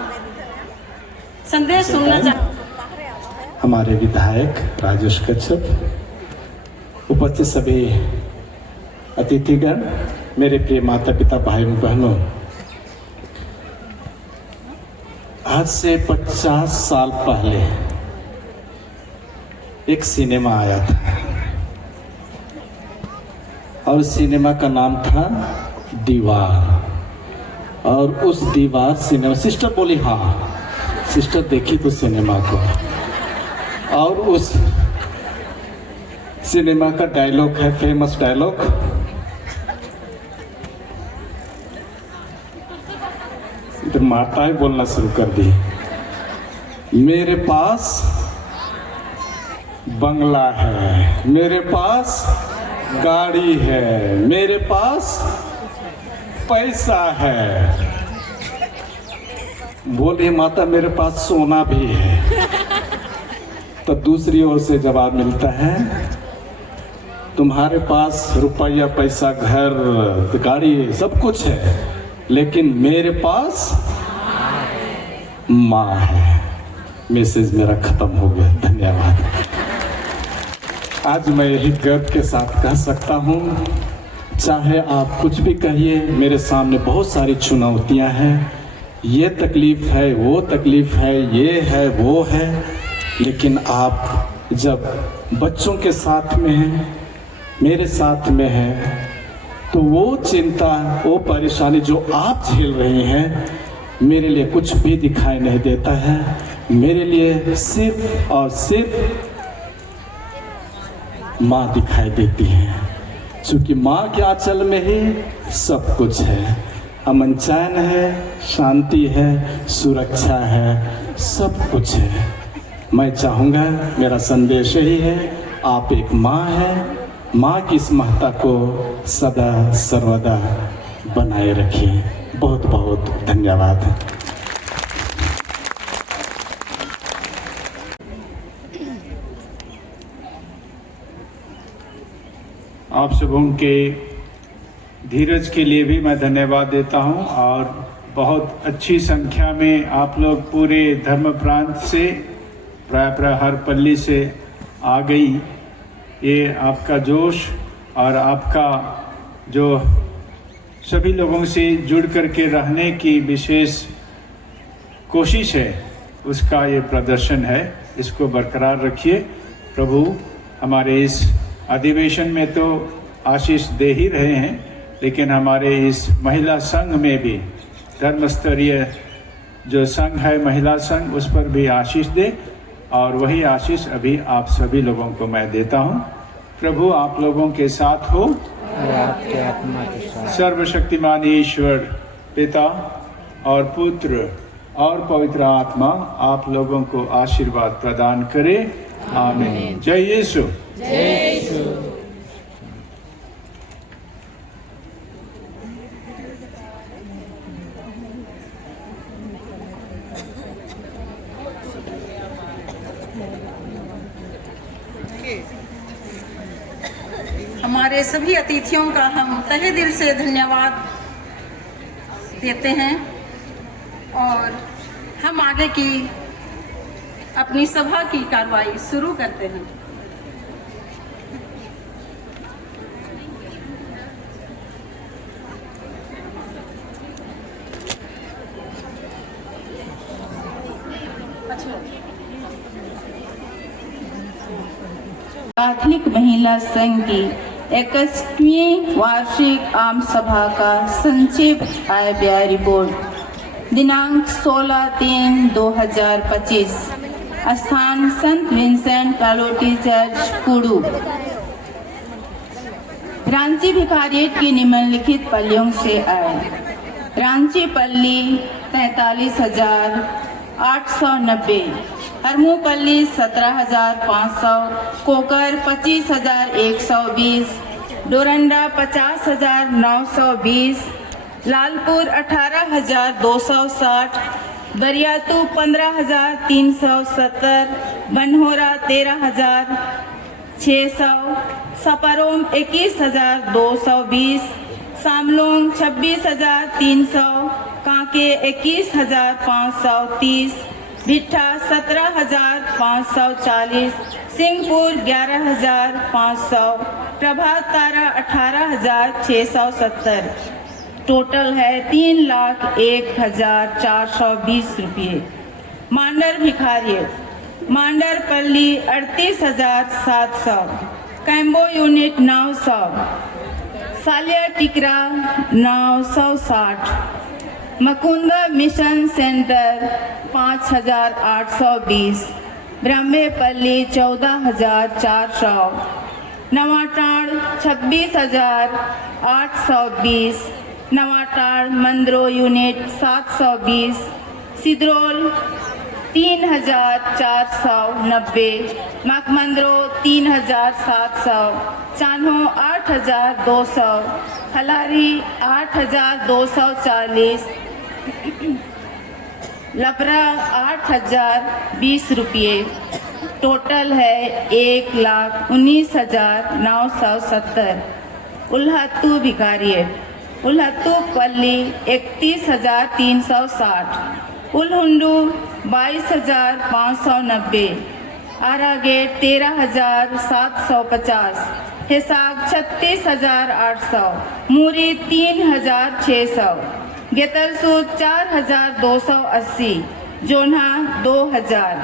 संदेश सुनना चाहते हैं। हमारे विधायक राजेश कच्छप, उपस्थित सभी अतिथिगण, मेरे प्रिय माता पिता, भाई बहनों, आज से 50 साल पहले एक सिनेमा आया था और सिनेमा का नाम था दीवार। और उस दीवार सिनेमा, सिस्टर बोली हाँ, सिस्टर देखी तो सिनेमा को। और उस सिनेमा का डायलॉग है, फेमस डायलॉग, इधर माताएं बोलना शुरू कर दी, मेरे पास बंगला है, मेरे पास गाड़ी है, मेरे पास पैसा है। बोले माता मेरे पास सोना भी है। तो दूसरी ओर से जवाब मिलता है, तुम्हारे पास रुपया, पैसा, घर, गाड़ी सब कुछ है, लेकिन मेरे पास माँ है। मैसेज मेरा खत्म हो गया। धन्यवाद। आज मैं यही गर्व के साथ कह सकता हूँ, चाहे आप कुछ भी कहिए, मेरे सामने बहुत सारी चुनौतियाँ हैं, ये तकलीफ है, वो तकलीफ है, ये है, वो है, लेकिन आप जब बच्चों के साथ में हैं, मेरे साथ में हैं, तो वो चिंता, वो परेशानी जो आप झेल रही हैं, मेरे लिए कुछ भी दिखाई नहीं देता है। मेरे लिए सिर्फ और सिर्फ माँ दिखाई देती है, क्योंकि माँ के आंचल में ही सब कुछ है। अमन चैन है, शांति है, सुरक्षा है, सब कुछ है। मैं चाहूँगा, मेरा संदेश यही है, आप एक माँ हैं, माँ की इस महत्ता को सदा सर्वदा बनाए रखिए। बहुत बहुत धन्यवाद। आप सबों के धीरज के लिए भी मैं धन्यवाद देता हूं। और बहुत अच्छी संख्या में आप लोग पूरे धर्म प्रांत से, प्राय हर पल्ली से आ गई। ये आपका जोश और आपका जो सभी लोगों से जुड़ करके रहने की विशेष कोशिश है, उसका ये प्रदर्शन है। इसको बरकरार रखिए। प्रभु हमारे इस अधिवेशन में तो आशीष दे ही रहे हैं, लेकिन हमारे इस महिला संघ में भी, धर्म स्तरीय जो संघ है महिला संघ, उस पर भी आशीष दे। और वही आशीष अभी आप सभी लोगों को मैं देता हूं। प्रभु आप लोगों के साथ हो। और आपके आत्मा के साथ। सर्वशक्तिमान ईश्वर पिता और पुत्र और पवित्र आत्मा आप लोगों को आशीर्वाद प्रदान करे। आमीन। जय यीशु। हमारे सभी अतिथियों का हम तहे दिल से धन्यवाद देते हैं और हम आगे की अपनी सभा की कार्रवाई शुरू करते हैं। कैथोलिक महिला संघ की 61वीं वार्षिक आम सभा का संक्षिप्त आय व्यय रिपोर्ट दिनांक 16/3/2025 स्थान संत Vincent Pallotti church Kudu. Ranchi भिखारियत की निम्नलिखित पल्लियों से आए। रांची पल्ली 43,890, हरमूपल्ली 17,500, कोकर 25,120, डोरंडा 50,920, लालपुर 18,260, दरियातू 15,370, बनहोरा 13,600, सपरोम 21,220, सामलोंग 26,300, कांके 21,530, भिट्ठा 17,540, सिंहपुर 11,500, प्रभात तारा 18,670। टोटल है 3,01,420 रुपये। मांडर भिखारियत मांडर पल्ली 38,700, Kaimbo unit 900, Saliya Tikra 960, Makunda mission centre 5,820, ब्रह्मेपल्ली 14,400, नवाटाड़ 26,820, नवाटाड़ मंदरो यूनिट 720, सिद्रोल 3,490, मकमंदरो 3,700, चान्हो 8,200, हलारी 8,240, लपरा 8,020 रुपये। टोटल है 1,19,970। उल्हत्तू भिखारियत उल्हत्तू पल्ली 31,360, उलहुंडू 22,590, आरागेट 13,750, हिसाग 36,800, मूरी 3,600, गेतलसूद 4,280, जोन्हा 2,000,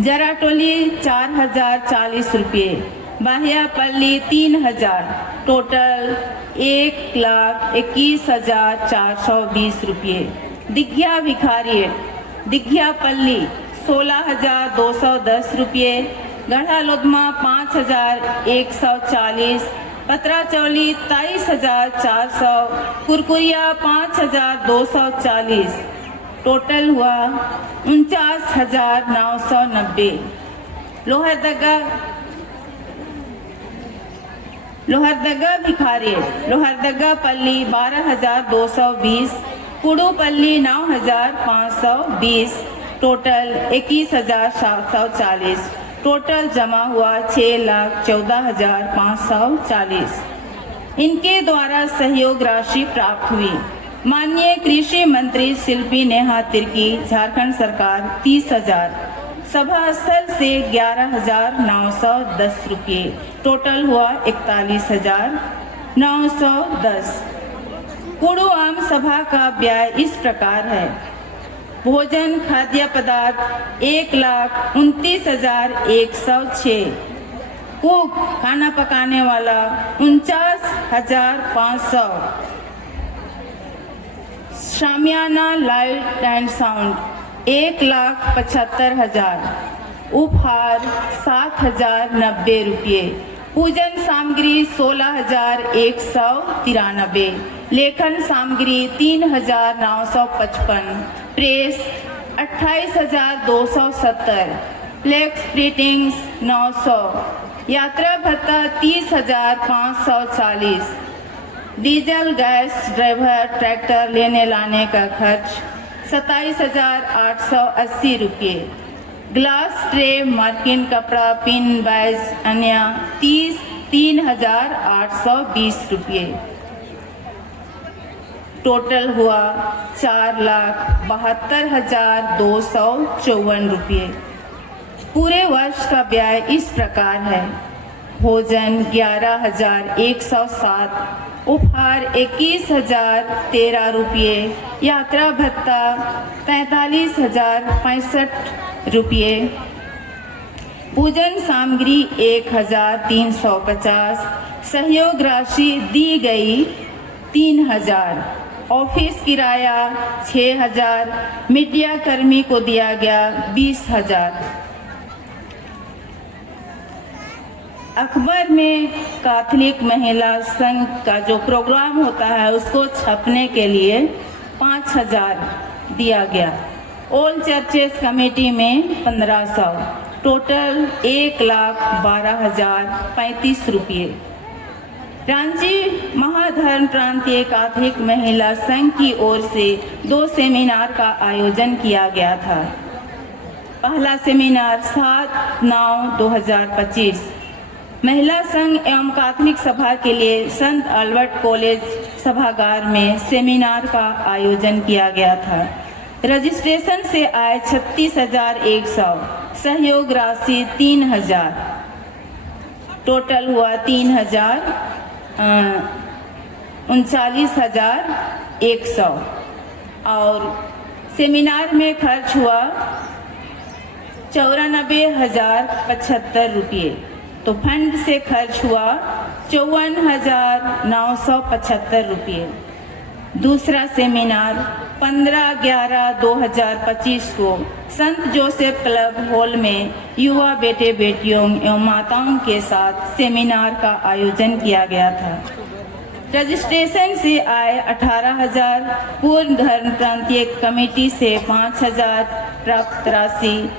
जराटोली 4,040 रुपये, बाहियापल्ली 3,000। टोटल 1,21,420 रुपये। दिग्घिया भिखारियत दिग्घियापल्ली 16,210 रुपये, गढ़ा लोधमा 5,140, पतराचौली 23,400, कुरकुरिया 5,240। टोटल हुआ 49,990। लोहरदगा भिखारियत लोहरदगा पल्ली 12,220, कुडूपल्ली 9,520। टोटल 21,740। टोटल जमा हुआ 6,14,540। इनके द्वारा सहयोग राशि प्राप्त हुई। माननीय कृषि मंत्री शिल्पी नेहा तिर्की झारखंड सरकार 30,000। सभा स्थल से 11,910 रुपये। टोटल हुआ 41,910। कुडू आम सभा का व्यय इस प्रकार है। भोजन खाद्य पदार्थ 1,29,106। कुक खाना पकाने वाला 49,500। शामियाना लाइट एंड साउंड 1,75,000। उपहार 7,090 रुपये, पूजन सामग्री 16,193, लेखन सामग्री 3,955, प्रेस 28,270, फ्लेक्स प्रिंटिंग्स 900, यात्रा भत्ता 30,540, डीजल गैस ड्राइवर ट्रैक्टर लेने लाने का खर्च 27,880 रुपये, ग्लास ट्रे मार्किन कपड़ा पिन बैज अन्य 3,820 रुपये। टोटल हुआ 4,72,254 रुपये। पूरे वर्ष का व्यय इस प्रकार है: भोजन 11,107, उपहार 21,013 रुपये, यात्रा भत्ता 43,065 रुपये, पूजन सामग्री 1,350, सहयोग राशि दी गई 3,000, ऑफिस किराया 6,000, मीडिया कर्मी को दिया गया 20,000। अखबार में कैथोलिक महिला संघ का जो प्रोग्राम होता है उसको छपने के लिए 5,000 दिया गया। ऑल चर्चेस कमेटी में 1,500, टोटल 1,12,035 रुपये। रांची महाधर्म प्रांतीय कैथोलिक महिला संघ की ओर से 2 सेमिनार का आयोजन किया गया था। पहला सेमिनार 7/9/2025 महिला संघ एवं कैथोलिक सभा के लिए संत अल्बर्ट कॉलेज सभागार में सेमिनार का आयोजन किया गया था। रजिस्ट्रेशन से आए 36,100, सहयोग राशि 3,000, टोटल हुआ 39,100 और सेमिनार में खर्च हुआ 94,075 रुपये। तो फंड से खर्च हुआ 54,975 रुपये। दूसरा सेमिनार 15/11/2025 को संत जोसेफ क्लब हॉल में युवा बेटे बेटियों एवं माताओं के साथ सेमिनार का आयोजन किया गया था। रजिस्ट्रेशन से आए 18,000, पूर्ण धर्म प्रांतीय कमेटी से 5,000 प्राप्त राशि,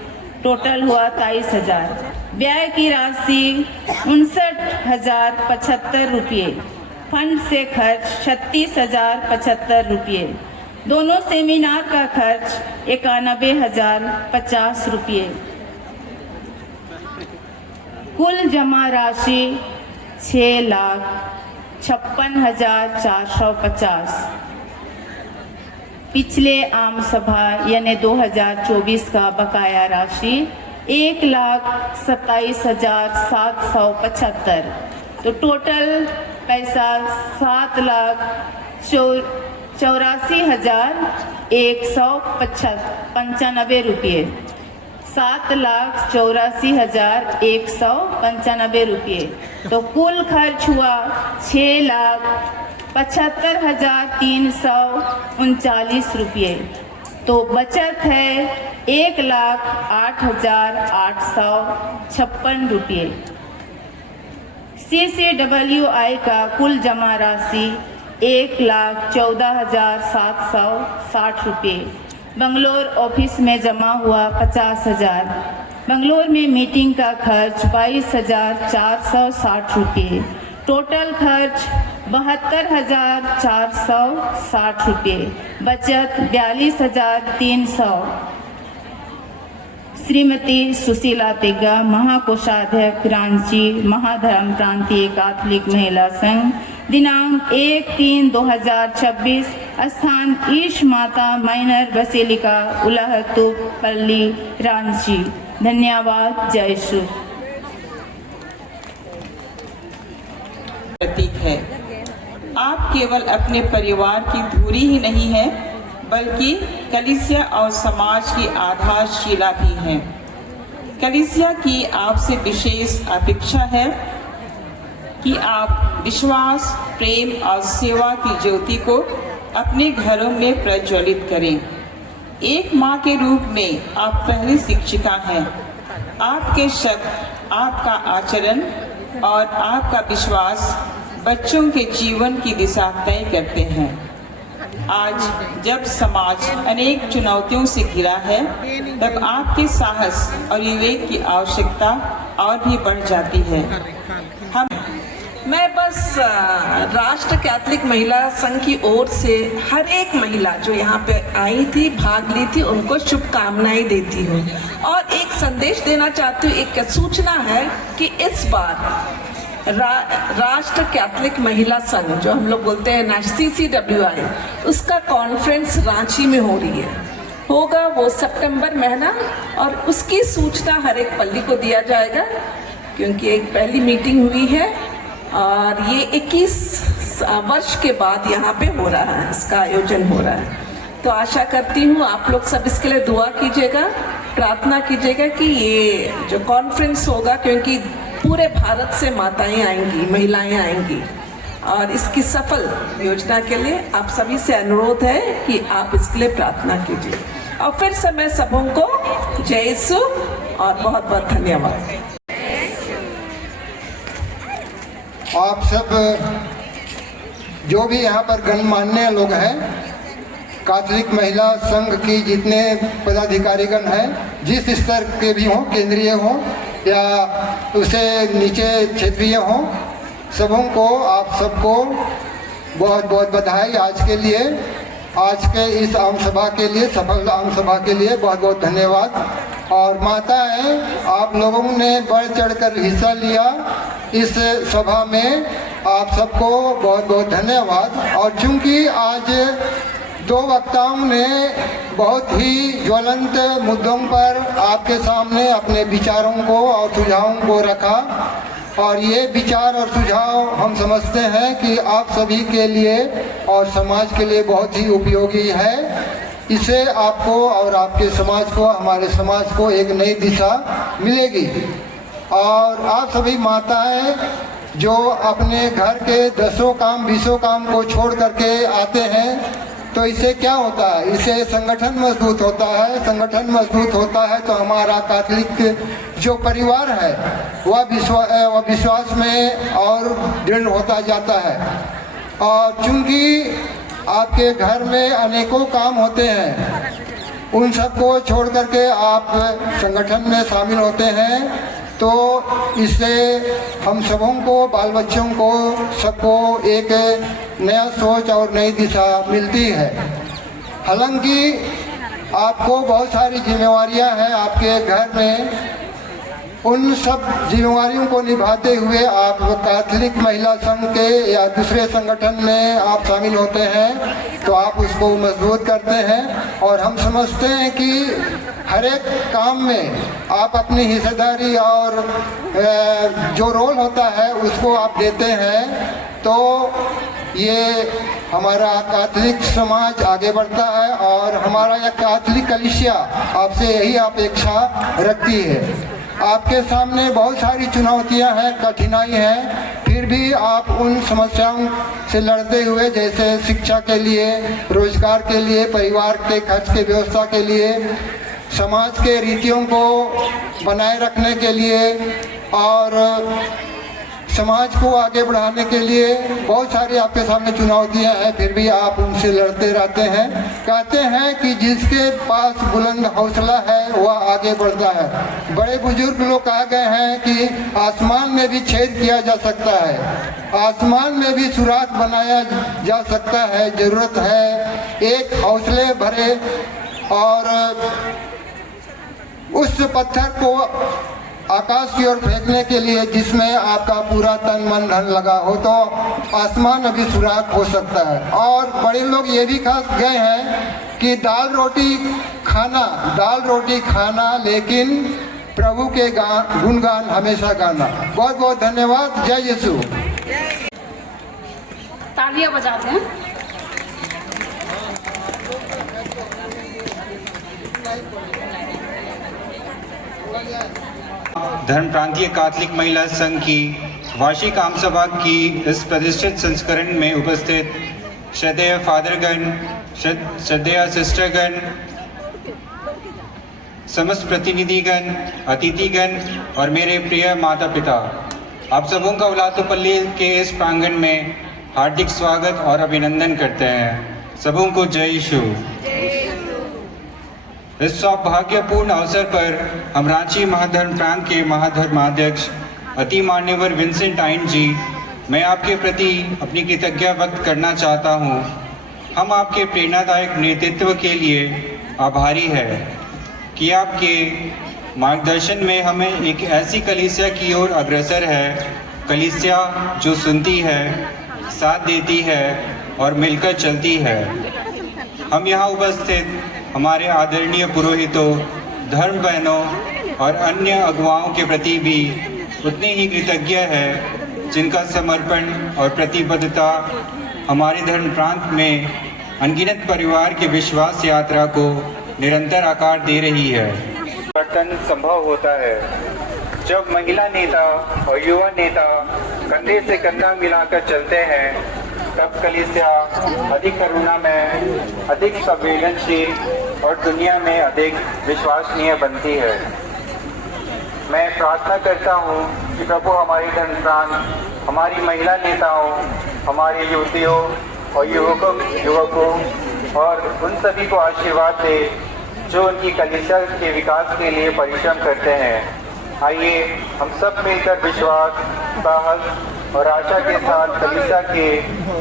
टोटल हुआ 23,000। व्यय की राशि 59,075 रुपये। फंड से खर्च 36,075 रुपये। दोनों सेमिनार का खर्च 91,050 रुपये। कुल जमा राशि 6,56,450। पिछले आम सभा यानी 2024 का बकाया राशि 1,27,775। तो टोटल पैसा 7,84,195 रुपये। 7,84,195 रुपये। तो कुल खर्च हुआ 6,75,339 रुपये। तो बचत है 1,08,856 रुपये। CCWI का कुल जमा राशि 1,14,760 रुपये। बंगलोर ऑफिस में जमा हुआ 50,000। बंगलोर में मीटिंग का खर्च 22,460 रुपये। टोटल खर्च 72,460 रुपये। बचत 42,300। श्रीमती सुशीला तिग्गा, महाकोषाध्यक्ष, रांची महाधर्म प्रांतीय कैथोलिक महिला संघ, दिनांक 1/3/2026, स्थान ईश माता माइनर बसेलिका, उलहतुपल्ली, रांची। धन्यवाद। जय श्री। प्रतीक है। आप केवल अपने परिवार की धुरी ही नहीं है, बल्कि कलीसिया और समाज की आधारशिला भी हैं। कलीसिया की आपसे विशेष अपेक्षा है कि आप विश्वास, प्रेम और सेवा की ज्योति को अपने घरों में प्रज्वलित करें। एक माँ के रूप में आप पहली शिक्षिका हैं। आपके शब्द, आपका आचरण और आपका विश्वास बच्चों के जीवन की दिशा तय करते हैं। आज जब समाज अनेक चुनौतियों से घिरा है, तब आपके साहस और विवेक की आवश्यकता और भी बढ़ जाती है। मैं बस राष्ट्र कैथलिक महिला संघ की ओर से हर एक महिला जो यहाँ पे आई थी, भाग ली थी, उनको शुभकामनाएं देती हूँ और एक संदेश देना चाहती हूँ। एक सूचना है कि इस बार राष्ट्र कैथलिक महिला संघ, जो हम लोग बोलते हैं CCWI, उसका कॉन्फ्रेंस रांची में हो रही है, होगा वो सितंबर महीना, और उसकी सूचना हर एक पल्ली को दिया जाएगा, क्योंकि एक पहली मीटिंग हुई है और ये 21 वर्ष के बाद यहाँ पे हो रहा है, इसका आयोजन हो रहा है। तो आशा करती हूँ आप लोग सब इसके लिए दुआ कीजिएगा, प्रार्थना कीजिएगा कि ये जो कॉन्फ्रेंस होगा, क्योंकि पूरे भारत से माताएं आएंगी, महिलाएं आएंगी, और इसकी सफल योजना के लिए आप सभी से अनुरोध है कि आप इसके लिए प्रार्थना कीजिए। और फिर से मैं सबों को जय यीशु और बहुत बहुत धन्यवाद। आप सब जो भी यहाँ पर गणमान्य लोग हैं, कैथलिक महिला संघ की जितने पदाधिकारीगण हैं, जिस स्तर के भी हों, केंद्रीय हों या उससे नीचे क्षेत्रीय हों, सबों को, आप सबको बहुत बहुत बधाई आज के लिए, आज के इस आम सभा के लिए, सफल आम सभा के लिए बहुत बहुत धन्यवाद। और माताएं, आप लोगों ने बढ़ चढ़कर हिस्सा लिया इस सभा में, आप सबको बहुत बहुत धन्यवाद। और चूंकि आज दो वक्ताओं ने बहुत ही ज्वलंत मुद्दों पर आपके सामने अपने विचारों को और सुझावों को रखा, और ये विचार और सुझाव हम समझते हैं कि आप सभी के लिए और समाज के लिए बहुत ही उपयोगी है। इससे आपको और आपके समाज को, हमारे समाज को एक नई दिशा मिलेगी। और आप सभी माताएं जो अपने घर के 10 काम 20 काम को छोड़ करके आते हैं, तो इससे क्या होता है? इससे संगठन मजबूत होता है। संगठन मजबूत होता है तो हमारा कैथलिक जो परिवार है वह विश्वास में और दृढ़ होता जाता है। और चूंकि आपके घर में अनेकों काम होते हैं, उन सबको छोड़ करके आप संगठन में शामिल होते हैं, तो इससे हम सबों को, बाल बच्चों को, सबको एक नया सोच और नई दिशा मिलती है। हालांकि आपको बहुत सारी जिम्मेवारियां हैं आपके घर में, उन सब जिम्मेवारियों को निभाते हुए आप कैथलिक महिला संघ के या दूसरे संगठन में आप शामिल होते हैं, तो आप उसको मजबूत करते हैं। और हम समझते हैं कि हर एक काम में आप अपनी हिस्सेदारी और जो रोल होता है उसको आप देते हैं, तो ये हमारा कैथलिक समाज आगे बढ़ता है और हमारा यह कैथलिक कलीसिया आपसे यही अपेक्षा रखती है। आपके सामने बहुत सारी चुनौतियां हैं, कठिनाई हैं, फिर भी आप उन समस्याओं से लड़ते हुए, जैसे शिक्षा के लिए, रोजगार के लिए, परिवार के खर्च के व्यवस्था के लिए, समाज के रीतियों को बनाए रखने के लिए और समाज को आगे बढ़ाने के लिए बहुत सारी आपके सामने चुनौतियां हैं, फिर भी आप उनसे लड़ते रहते हैं। कहते हैं कि जिसके पास बुलंद हौसला है वह आगे बढ़ता है। बड़े बुजुर्ग लोग कहा गए हैं कि आसमान में भी छेद किया जा सकता है, आसमान में भी सुराख बनाया जा सकता है। जरूरत है एक हौसले भरे और उस पत्थर को आकाश की ओर फेंकने के लिए जिसमें आपका पूरा तन मन धन लगा हो, तो आसमान अभी सुराख हो सकता है। और बड़े लोग ये भी कह गए हैं कि दाल रोटी खाना लेकिन प्रभु के गुणगान हमेशा गाना। बहुत बहुत धन्यवाद। जय यीशु। तालियां बजाते हैं। धर्म प्रांतीय कैथलिक महिला संघ की वार्षिक आम सभा की इस प्रतिष्ठित संस्करण में उपस्थित श्रद्धेय फादरगण, श्रद्धेय सिस्टरगण, समस्त प्रतिनिधिगण, अतिथिगण और मेरे प्रिय माता पिता, आप सबों का उलातोपल्ली के इस प्रांगण में हार्दिक स्वागत और अभिनंदन करते हैं। सबों को जय यीशु। इस सौभाग्यपूर्ण अवसर पर हम रांची महाधर्म प्रांत के महाधर्माध्यक्ष अति मान्यवर विंसेंट आइन जी, मैं आपके प्रति अपनी कृतज्ञता व्यक्त करना चाहता हूँ। हम आपके प्रेरणादायक नेतृत्व के लिए आभारी है कि आपके मार्गदर्शन में हमें एक ऐसी कलीसिया की ओर अग्रसर है, कलीसिया जो सुनती है, साथ देती है और मिलकर चलती है। हम यहाँ उपस्थित हमारे आदरणीय पुरोहितों, धर्म बहनों और अन्य अगुवाओं के प्रति भी उतने ही कृतज्ञ है जिनका समर्पण और प्रतिबद्धता हमारे धर्म प्रांत में अनगिनत परिवार के विश्वास यात्रा को निरंतर आकार दे रही है। परिवर्तन संभव होता है जब महिला नेता और युवा नेता कंधे से कंधा मिलाकर चलते हैं, तब कलीसिया अधिक करुणामय, अधिक संवेदनशील और दुनिया में अधिक विश्वसनीय बनती है। मैं प्रार्थना करता हूँ कि प्रभु हमारे धर्म प्रांत, हमारी महिला नेताओं, हमारे युवतियों और युवकों और उन सभी को आशीर्वाद दे जो उनकी कलीसिया के विकास के लिए परिश्रम करते हैं। आइए हम सब मिलकर विश्वास, साहस और आशा के साथ कलीसिया के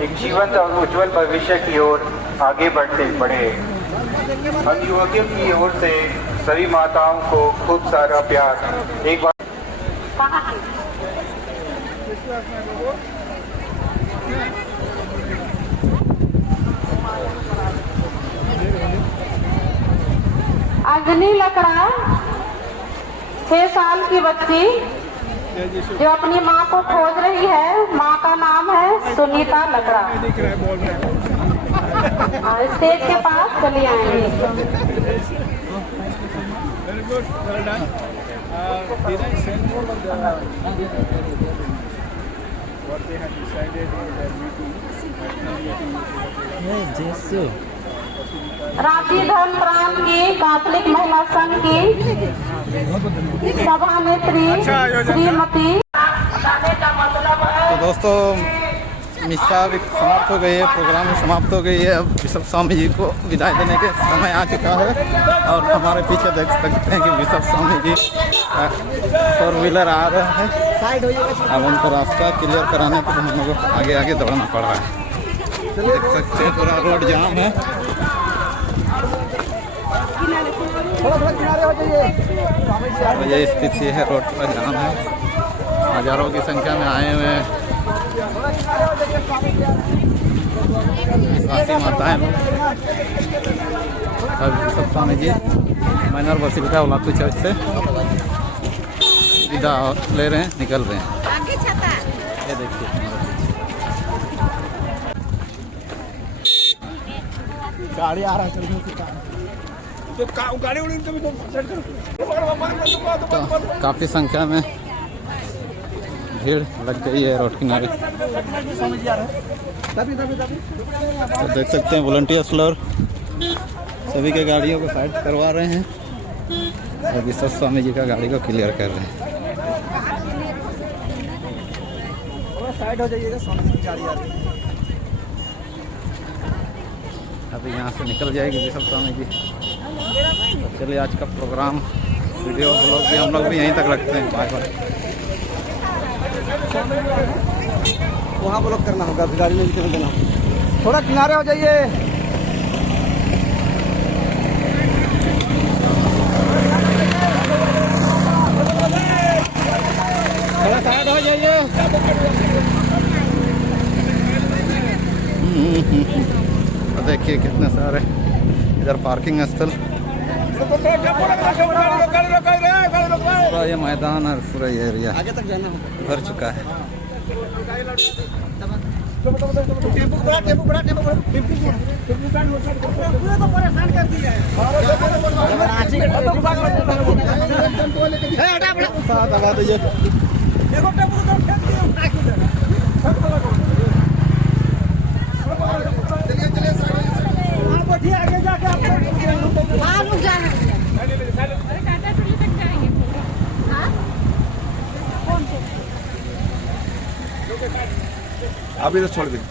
एक जीवंत और उज्जवल भविष्य की ओर आगे बढ़े। हम युवकों की ओर से सभी माताओं को खूब सारा प्यार। एक बार अग्नि लकड़ा 6 साल की बच्ची जो अपनी माँ को खोज रही है, माँ का नाम है सुनीता लकड़ा। स्टेज के पास चली आएंगी। रांची धर्म प्रांत की कैथोलिक महिला संघ की सभानेत्री श्रीमती। तो दोस्तों, मिस्सा भी समाप्त हो गई है, प्रोग्राम समाप्त हो गई है। अब बिशप स्वामी जी को विदाई देने के समय आ चुका है और हमारे पीछे देख सकते हैं कि बिशप स्वामी जी 4 व्हीलर आ रहे हैं। अब उनको रास्ता क्लियर कराने के लिए हम लोग को आगे आगे दौड़ना पड़ रहा है। देख सकते हैं पूरा रोड जाम है। तो ये स्थिति है, रोड पूरा जाम है, हजारों की संख्या में आए हुए हैं साथी माताएं लोग। Bishop Swami ji minor basilica उलातू church से विदा ले रहे हैं, निकल रहे हैं। ये देखिए गाड़ी आ रहा है। तो काफ़ी संख्या में भीड़ लग गई है रोड किनारे। तो देख सकते हैं वॉलंटियर्स लोग सभी के गाड़ियों को साइड करवा रहे हैं और बिशप स्वामी जी का गाड़ी को क्लियर कर रहे हैं। साइड हो जाइएगा, स्वामी जी गाड़ी आ रही है। अभी यहाँ से निकल जाएगी बिशप स्वामी जी। तो चलिए, आज का प्रोग्राम वीडियो ब्लॉग भी हम लोग भी यहीं तक रखते हैं। बाय। वहाँ ब्लॉक करना होगा, गाड़ी में भी देना। थोड़ा किनारे हो जाइए। थोड़ा साइड हो जाइए। तो देखिए कितने सारे इधर पार्किंग स्थल, पूरा ये मैदान और पूरा ये एरिया आगे तक जाना भर चुका है। आगे जाके आप आप इधर छोड़ दीजिए।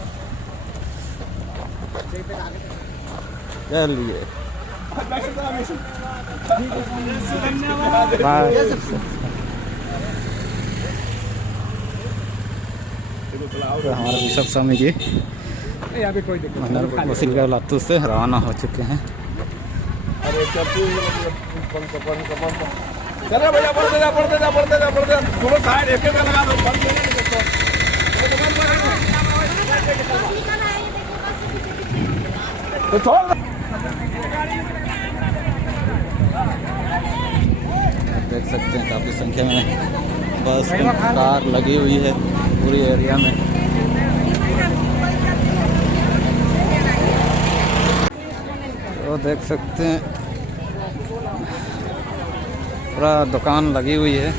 चलिए तो हमारे बिशप स्वामी जी मंदिर बसिलिका लातूर से रवाना हो चुके हैं। चलो भैया बढ़ते जा थोड़ा साइड एक लगा दो। तो देख सकते हैं काफ़ी संख्या में बस कार लगी हुई है पूरी एरिया में। तो देख सकते हैं पूरा दुकान लगी हुई है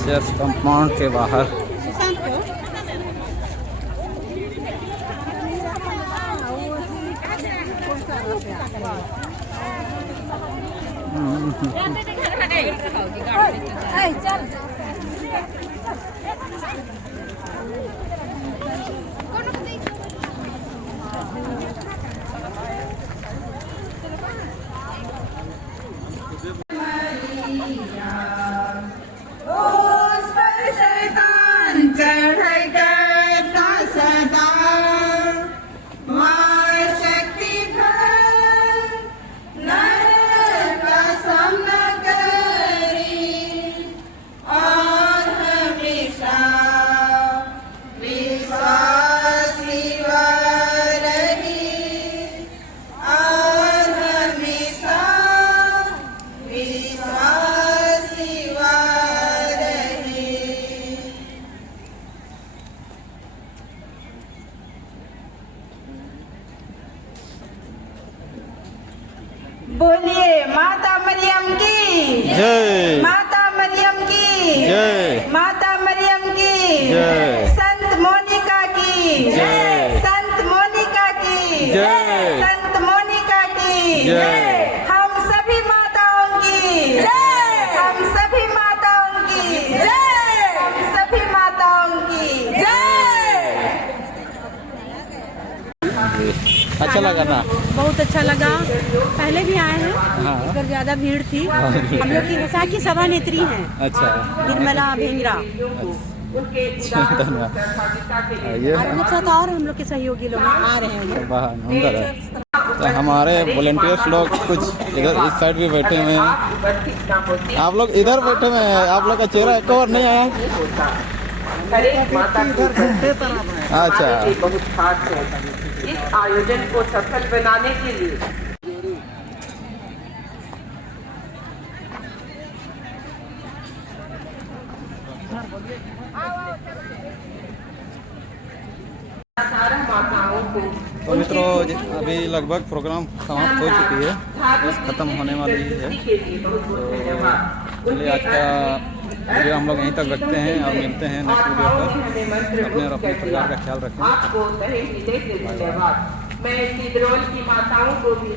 चर्च कंपाउंड के बाहर। बोलिए माता मरियम की जय, माता मरियम की जय, माता मरियम की जय, संत मोनिका की जय, संत मोनिका की जय, संत मोनिका की जय, हम सभी माताओं की जय, हम सभी माताओं की जय, हम सभी माताओं की जय। अच्छा लगा ना? बहुत अच्छा लगा। पहले भी आए हैं, हाँ। इधर ज्यादा भीड़ थी। हम लोग की वैसाखी सभा नेत्री हैं। अच्छा, निर्मला भेंगरा। धन्यवाद। आइए आपके साथ और हम लोग के सहयोगी लोग आ रहे हैं। अंदर है तो हमारे वॉलंटियर्स लोग कुछ इधर इस साइड भी बैठे हुए हैं। आप लोग इधर बैठे हुए हैं, आप लोग का चेहरा एक और नहीं आया। अच्छा, बहुत खास है इस आयोजन को सफल बनाने के लिए। तो मित्रों अभी लगभग प्रोग्राम समाप्त हो चुकी है, बस ख़त्म होने वाली है। तो चलिए आज का वीडियो हम लोग यहीं तक रखते हैं और मिलते हैं नेक्स्ट वीडियो पर। अपने और अपने परिवार का ख्याल रखें। आपको धन्यवाद। मैं सिद्रोल की माताओं को भी